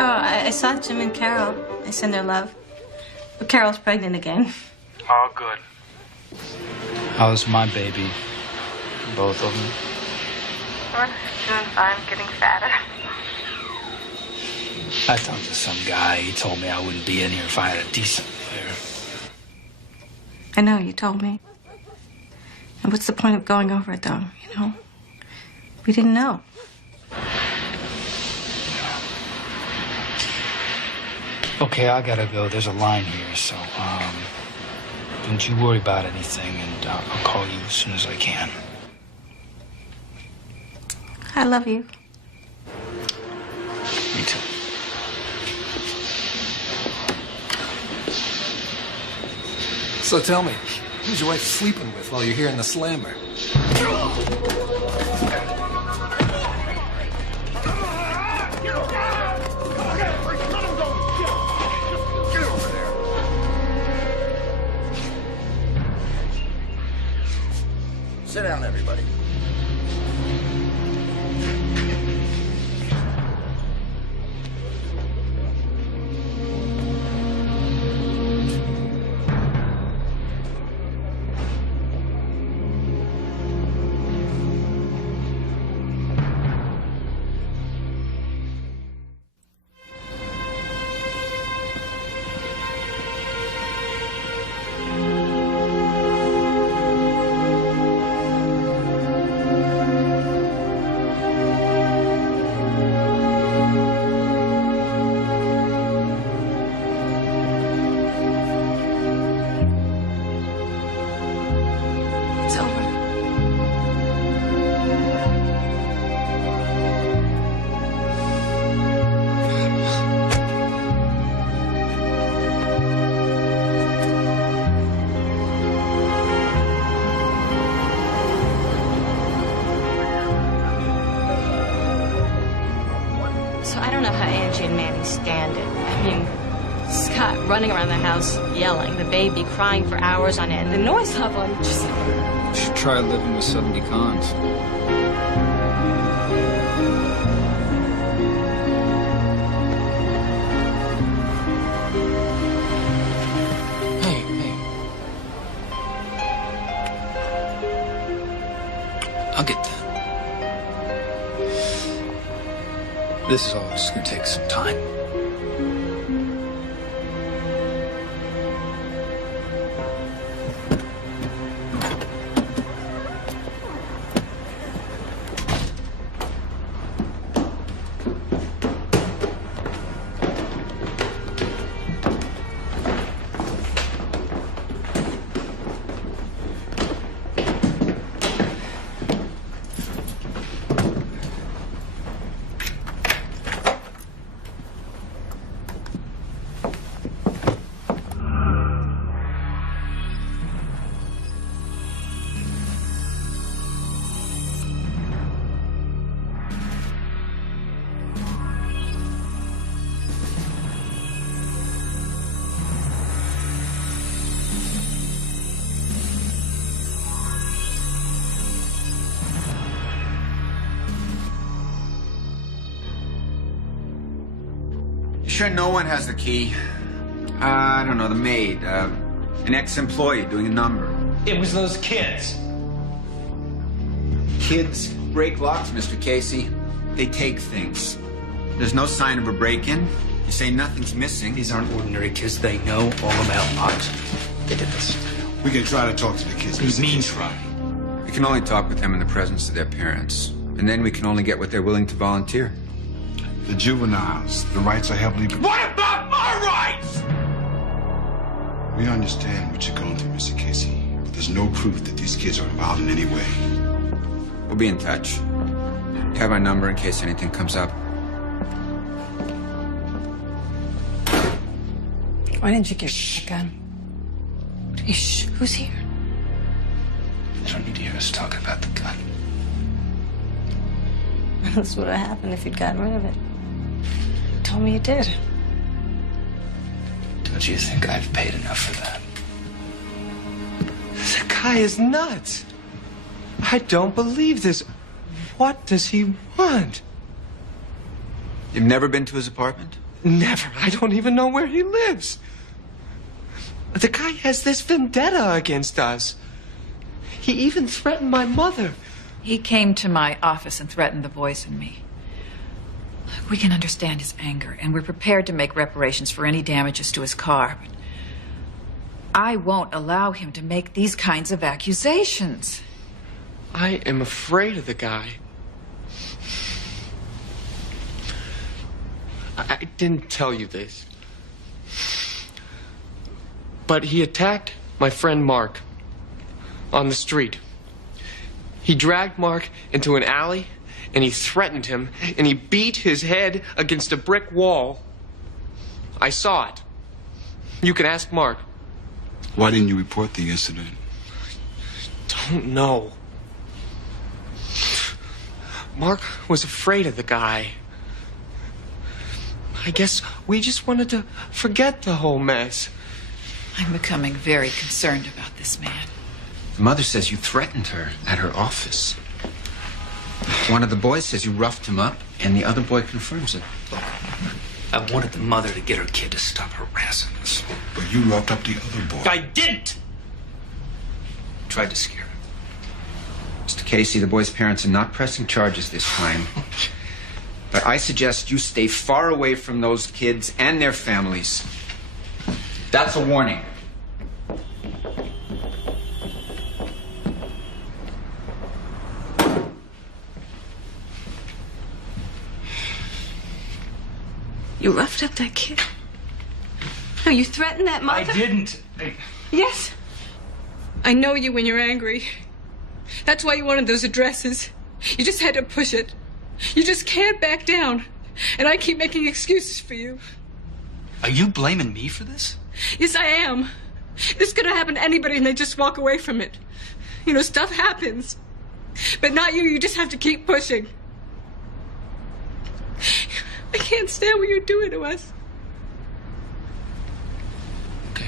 Oh, I saw Jim and Carol. They send their love. But Carol's pregnant again. Oh, good. How's my baby? Both of them? We're doing fine, getting fatter. I talked to some guy. He told me I wouldn't be in here if I had a decent player. I know, you told me. And what's the point of going over it, though, you know? We didn't know. Okay, I gotta go. There's a line here, so, don't you worry about anything, and I'll call you as soon as I can. I love you. Me too. So tell me, who's your wife sleeping with while you're here in the slammer? Sit down, everybody. So I don't know how Angie and Manny stand it. I mean, Scott running around the house yelling, the baby crying for hours on end, the noise level, and just... You should try living with 70 cons. I'll get that. This is all just gonna take some time. Sure no one has the key? I don't know, the maid, an ex-employee doing a number. It was those kids. Kids break locks, Mr. Casey. They take things. There's no sign of a break-in. You say nothing's missing. These aren't ordinary kids. They know all about locks. They did this. We can try to talk to the kids. What do you mean try? We can only talk with them in the presence of their parents. And then we can only get what they're willing to volunteer. The juveniles, the rights are heavily... What about my rights? We understand what you're going through, Mr. Casey. But there's no proof that these kids are involved in any way. We'll be in touch. You have my number in case anything comes up. Why didn't you give me a gun? Shh, who's here? They don't need to hear us talking about the gun. This would have happened if you'd gotten rid of it. You told me you did. Don't you think I've paid enough for that? The guy is nuts. I don't believe this. What does he want? You've never been to his apartment? Never. I don't even know where he lives. The guy has this vendetta against us. He even threatened my mother. He came to my office and threatened the boys and me. Look, we can understand his anger, and we're prepared to make reparations for any damages to his car. But I won't allow him to make these kinds of accusations. I am afraid of the guy. I didn't tell you this, but he attacked my friend Mark on the street. He dragged Mark into an alley, and he threatened him, and he beat his head against a brick wall. I saw it. You can ask Mark. Why didn't you report the incident? Don't know. Mark was afraid of the guy. I guess we just wanted to forget the whole mess. I'm becoming very concerned about this man. The mother says you threatened her at her office. One of the boys says you roughed him up, and the other boy confirms it. Look, I wanted the mother to get her kid to stop harassing us. But you roughed up the other boy. I didn't! Tried to scare him. Mr. Casey, the boy's parents are not pressing charges this time. But I suggest you stay far away from those kids and their families. That's a warning. You roughed up that kid? No, you threatened that mother? I didn't. Yes. I know you when you're angry. That's why you wanted those addresses. You just had to push it. You just can't back down. And I keep making excuses for you. Are you blaming me for this? Yes, I am. This could have happened to anybody and they just walk away from it. You know, stuff happens. But not you. You just have to keep pushing. I can't stand what you're doing to us. Okay,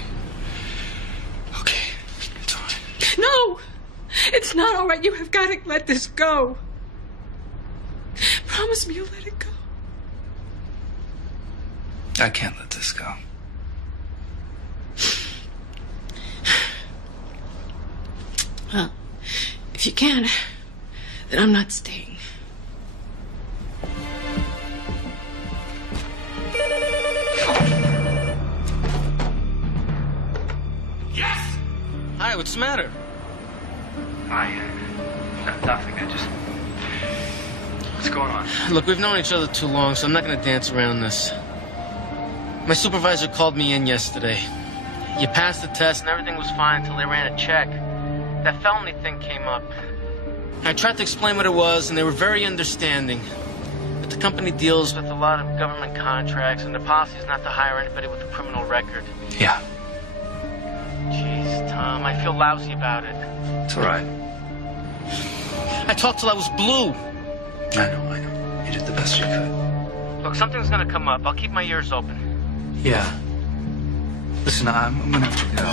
it's all right. No! It's not all right. You have got to let this go. Promise me you'll let it go. I can't let this go. Well, if you can, then I'm not staying. Yes! Hi, what's the matter? Hi. Nothing. What's going on? Look, we've known each other too long, so I'm not going to dance around this. My supervisor called me in yesterday. You passed the test and everything was fine until they ran a check. That felony thing came up. I tried to explain what it was, and they were very understanding. But the company deals with a lot of government contracts, and the policy is not to hire anybody with a criminal record. Yeah. Jeez, Tom, I feel lousy about it. It's all right. I talked till I was blue. I know. You did the best you could. Look, something's gonna come up. I'll keep my ears open. Yeah. Listen, I'm gonna have to go.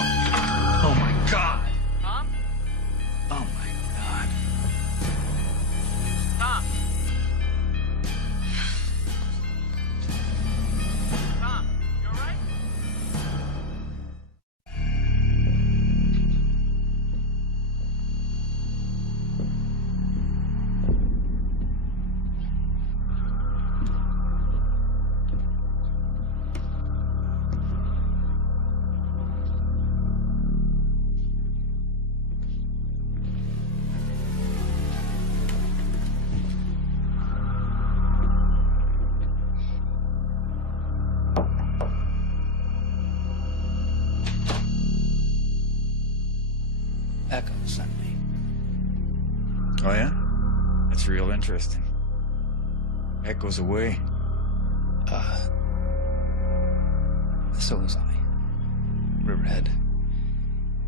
Oh my God. Tom? Oh my God. Tom. Tom, you all right? Echo sent me. Oh, yeah? That's real interesting. Echo's away. So was I. Riverhead.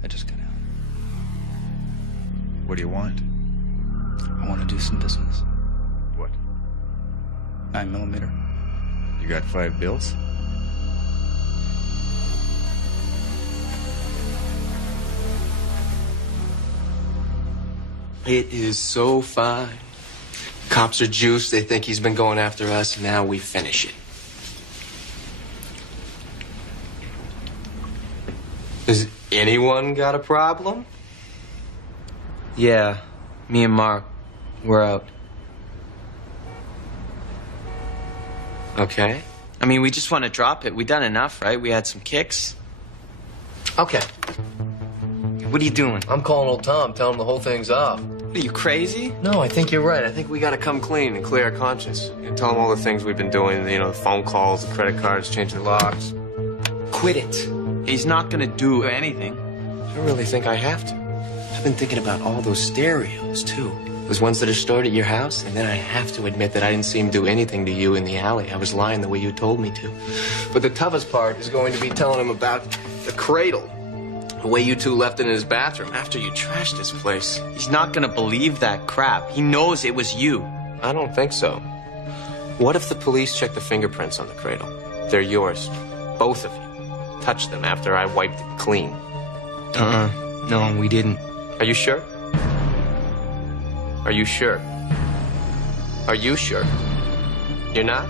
I just got out. What do you want? I want to do some business. What? 9mm. You got 5 bills? It is so fine. Cops are juiced. They think he's been going after us. Now we finish it. Has anyone got a problem? Yeah, me and Mark, we're out. Okay. I mean, we just want to drop it. We done enough, right? We had some kicks. Okay. What are you doing? I'm calling old Tom, telling him the whole thing's off. What, are you crazy? No, I think you're right. I think we gotta come clean and clear our conscience. And tell him all the things we've been doing, you know, the phone calls, the credit cards, changing the locks. Quit it. He's not gonna do anything. I really think I have to. I've been thinking about all those stereos, too. Those ones that are stored at your house, and then I have to admit that I didn't see him do anything to you in the alley. I was lying the way you told me to. But the toughest part is going to be telling him about the cradle. The way you two left it in his bathroom after you trashed his place. He's not gonna believe that crap. He knows it was you. I don't think so. What if the police check the fingerprints on the cradle? They're yours. Both of you. Touched them after I wiped it clean. No, we didn't. Are you sure? Are you sure? Are you sure? You're not?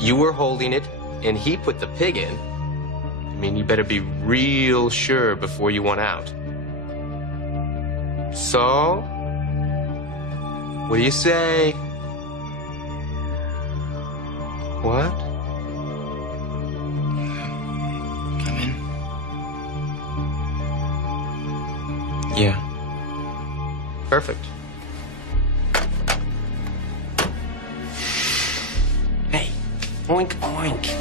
You were holding it, and he put the pig in. I mean, you better be real sure before you want out. So, what do you say? What? Come in. Yeah. Perfect. Hey, oink, oink.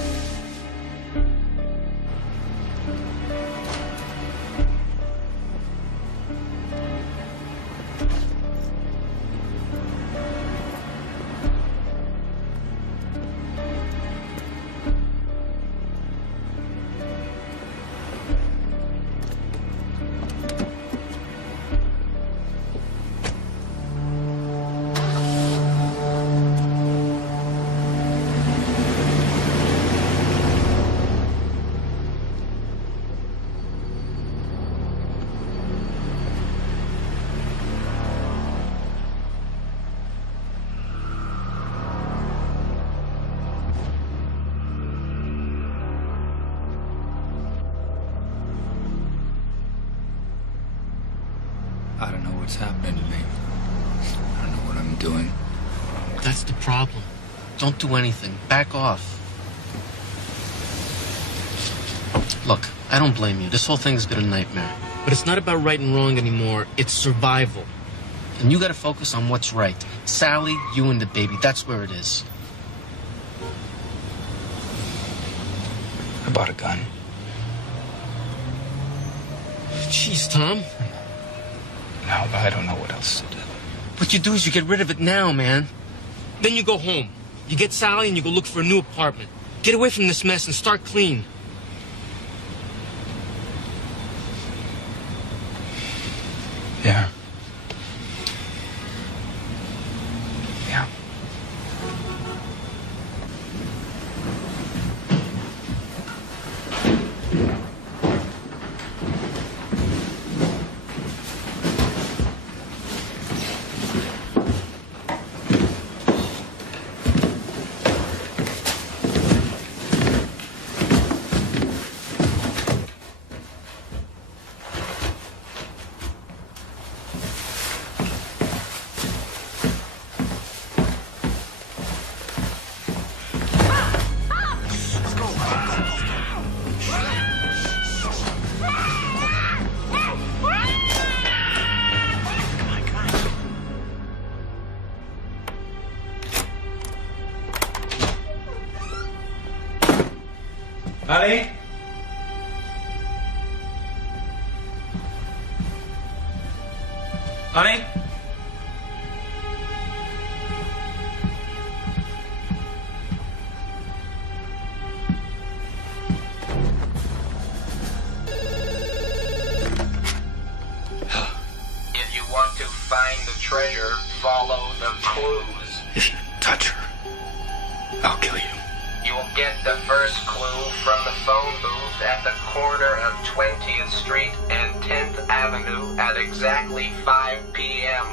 I don't know what's happening to me. I don't know what I'm doing. That's the problem. Don't do anything. Back off. Look, I don't blame you. This whole thing has been a nightmare. But it's not about right and wrong anymore. It's survival. And you gotta focus on what's right. Sally, you and the baby, that's where it is. I bought a gun. Jeez, Tom. No, but I don't know what else to do. What you do is you get rid of it now, man. Then you go home. You get Sally and you go look for a new apartment. Get away from this mess and start clean. Yeah. Yeah. Honey? Honey? If you want to find the treasure, follow the clues. If you touch her, I'll kill you. You will get the first clue from the phone booth at the corner of 20th Street and 10th Avenue at exactly 5 p.m.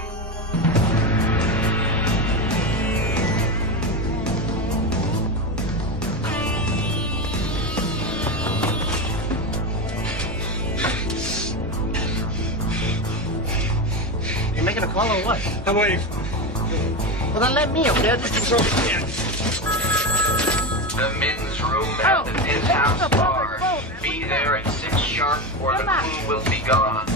Swallow what? I'm waiting. Well, then let me, okay? This is over here. The men's room at the penthouse bar. Be there at 6 sharp or the crew will be gone.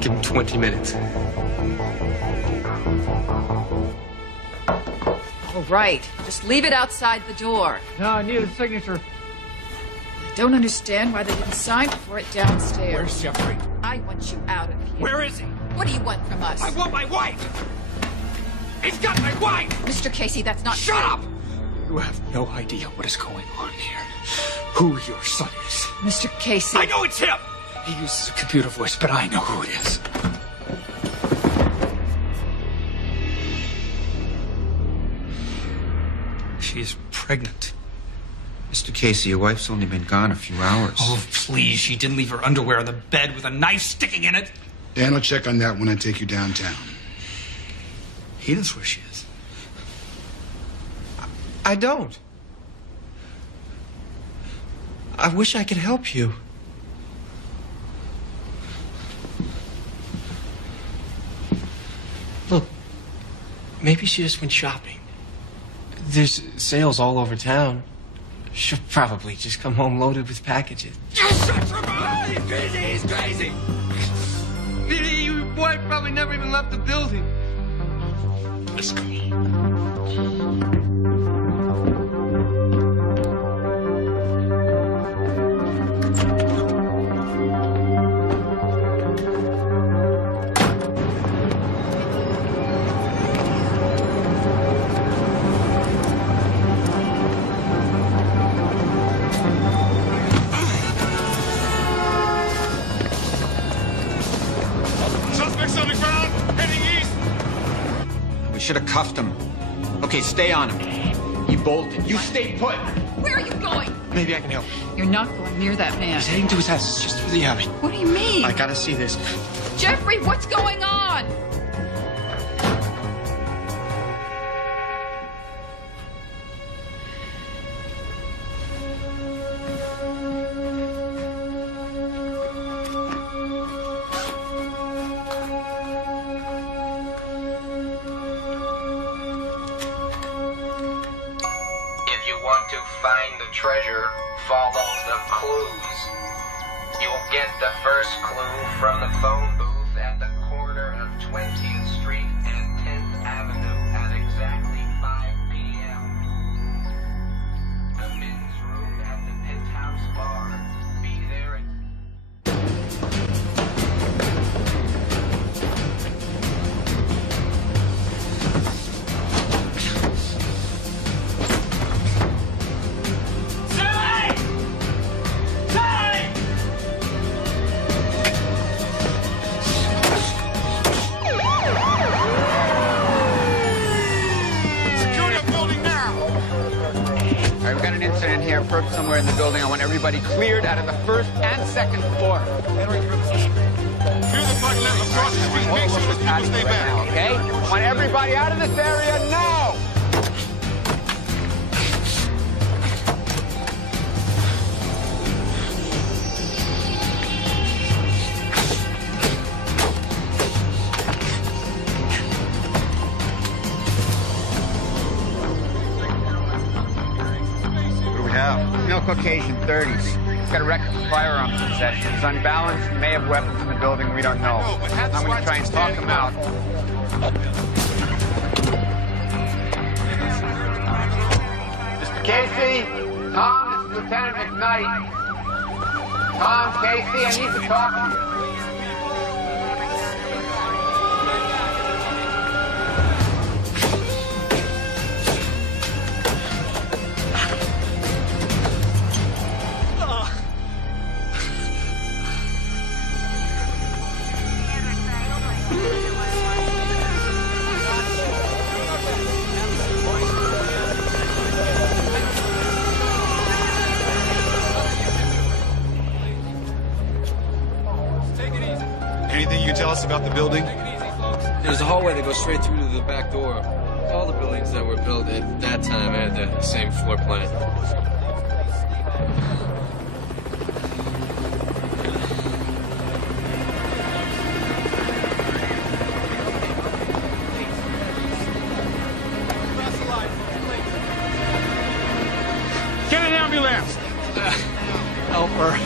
Give him 20 minutes. All right. Just leave it outside the door. No, I need a signature. I don't understand why they didn't sign for it downstairs. Where's Jeffrey? I want you out of here. Where is he? What do you want from us? I want my wife! He's got my wife! Mr. Casey, that's not Shut true. up! You have no idea what is going on here. Who your son is. Mr. Casey. I know it's him! He uses a computer voice, but I know who it is. She's pregnant. Mr. Casey, your wife's only been gone a few hours. Oh, please. She didn't leave her underwear on the bed with a knife sticking in it. Dan will check on that when I take you downtown. He knows where she is. I don't. I wish I could help you. Look, maybe she just went shopping. There's sales all over town. She'll probably just come home loaded with packages. Just shut your mouth! He's crazy! He's crazy! Your wife probably never even left the building. Let's go. Should have cuffed him. Okay, stay on him. He bolted. You stay put. Where are you going? Maybe I can help. You're not going near that man. He's heading to his house. It's just through the alley. What do you mean? I gotta see this. Jeffrey, what's going on? To find the treasure, follow the clues. You'll get the first clue from the phone booth at the corner of 20th Street and 10th Avenue at exactly 5 p.m. The men's room at the penthouse bar. Be there at... somewhere in the building. I want everybody cleared out of the first and second floor. Clear the front left across the street. Make sure those people stay back. Now, okay? I want everybody out of this area now! Male Caucasian, 30s. He's got a record for firearms possession. He's unbalanced. He may have weapons in the building. We don't know. I'm going to try and talk him out. Mr. Casey, Tom, this is Lieutenant McKnight. Tom, Casey, I need to talk to you. Anything you can tell us about the building? There's a hallway that goes straight through to the back door. All the buildings that were built at that time had the same floor plan. Get an ambulance! Help her.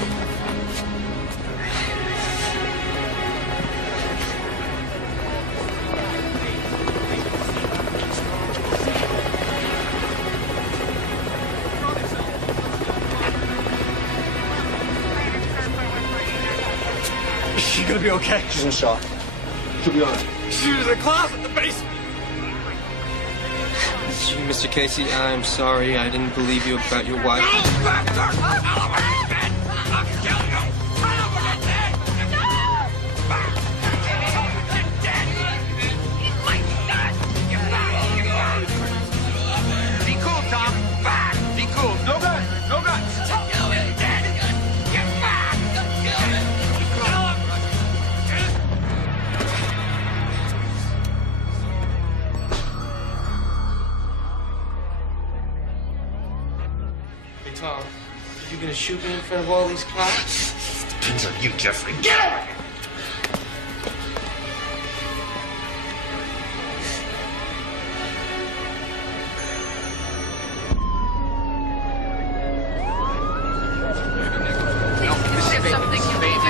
She's gonna be okay. She's in shock. She'll be all right. She was in the closet, the basement. Gee, Mr. Casey, I'm sorry. I didn't believe you about your wife. Be cool, Tom. Be cool. No guns. No guns. Hey, Tom, are you gonna shoot me in front of all these cops? Depends on you, Jeffrey. Get over here! Something you may do.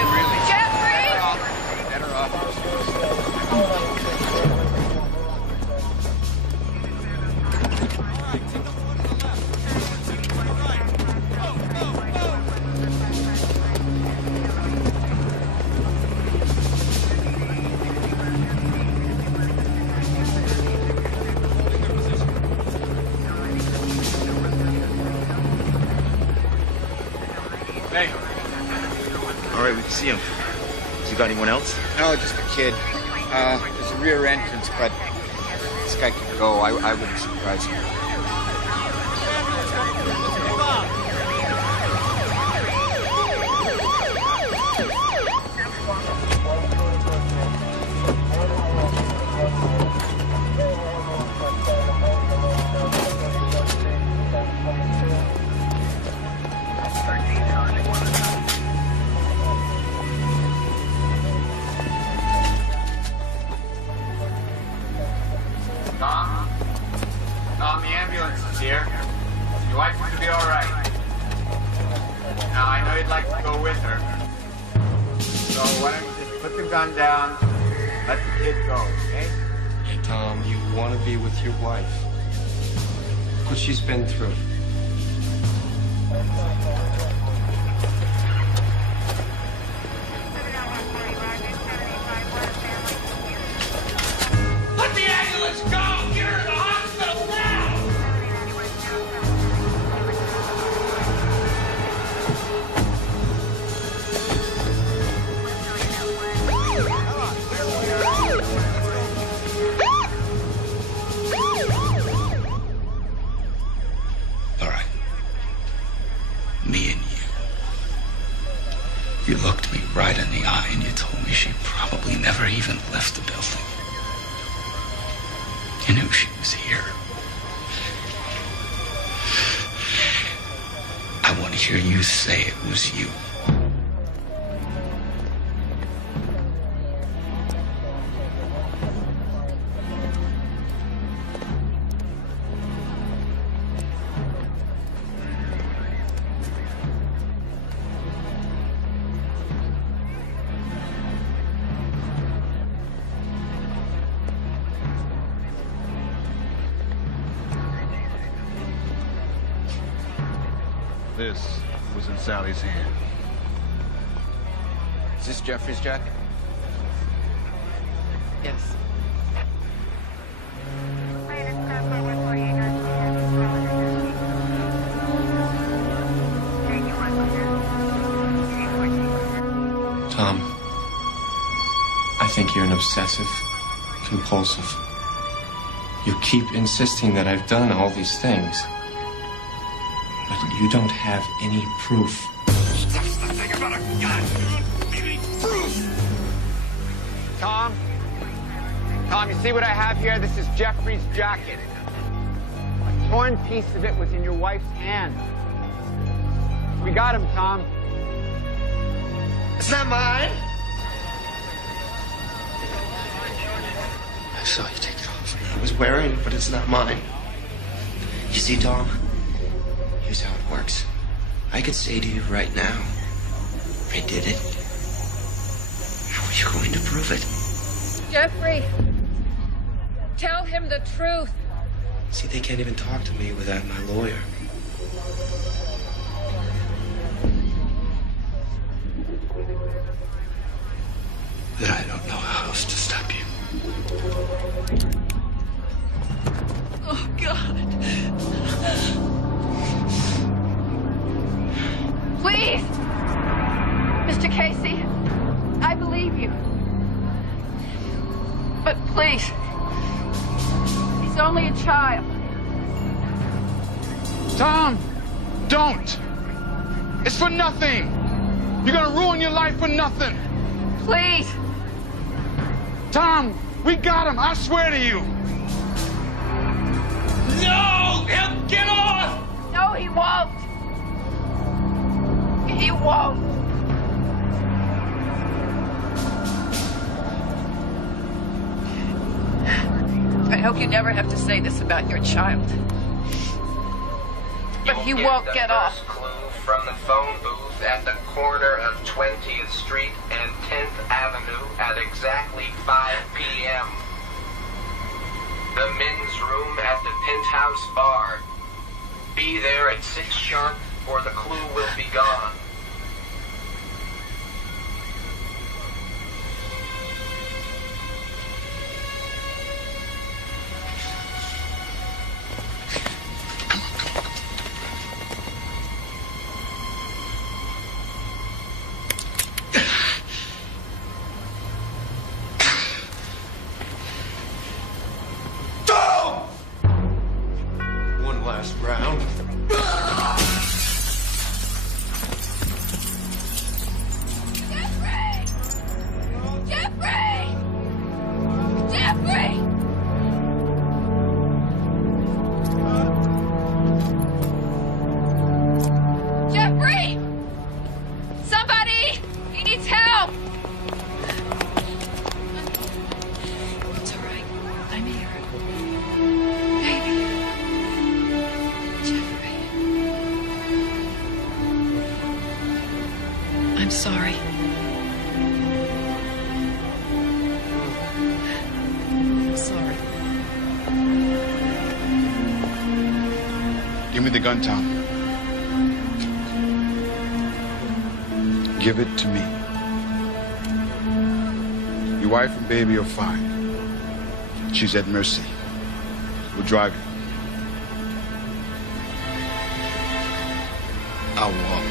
Jeffrey! Better off. Hey. All right, we can see him. Has he got anyone else? No, just a kid. There's a rear entrance, but this guy can go. I wouldn't surprise him. Tom, the ambulance is here. Your wife is to be all right. Now, I know you'd like to go with her. So why don't you just put the gun down, let the kid go, okay? Hey, Tom, you want to be with your wife. Look what she's been through. Let the ambulance go! Get her to the hospital now! All right. told me she probably never even left the building. I knew she was here. I want to hear you say it was you. This was in Sally's hand. Is this Jeffrey's jacket? Yes. Tom, I think you're an obsessive compulsive. You keep insisting that I've done all these things. But you don't have any proof. That's the thing about a gun. Maybe proof. Tom? Tom, you see what I have here? This is Jeffrey's jacket. A torn piece of it was in your wife's hand. We got him, Tom. It's not mine. I saw you take it off. I was wearing it, but it's not mine. You see, Tom? Here's how it works. I could say to you right now, I did it. How are you going to prove it? Jeffrey, tell him the truth. See, they can't even talk to me without my lawyer. Then I don't know how else to stop you. Oh, God. Please! Mr. Casey, I believe you. But please, he's only a child. Tom, don't. It's for nothing. You're gonna ruin your life for nothing. Please. Tom, we got him. I swear to you. No! He'll get off! No, he won't. He won't. I hope you never have to say this about your child. But he won't get off. Clue from the phone booth at the corner of 20th Street and 10th Avenue at exactly 5 p.m. The men's room at the Penthouse Bar. Be there at 6 sharp or the clue will be gone. One last round. Jeffrey! Jeffrey! Jeffrey! Somebody! He needs help! It's all right. I'm here. Baby. Jeffrey. I'm sorry. I'm sorry. Give me the gun, Tom. Give it to me. Your wife and baby are fine. She's at mercy. We'll drive you. I'll walk.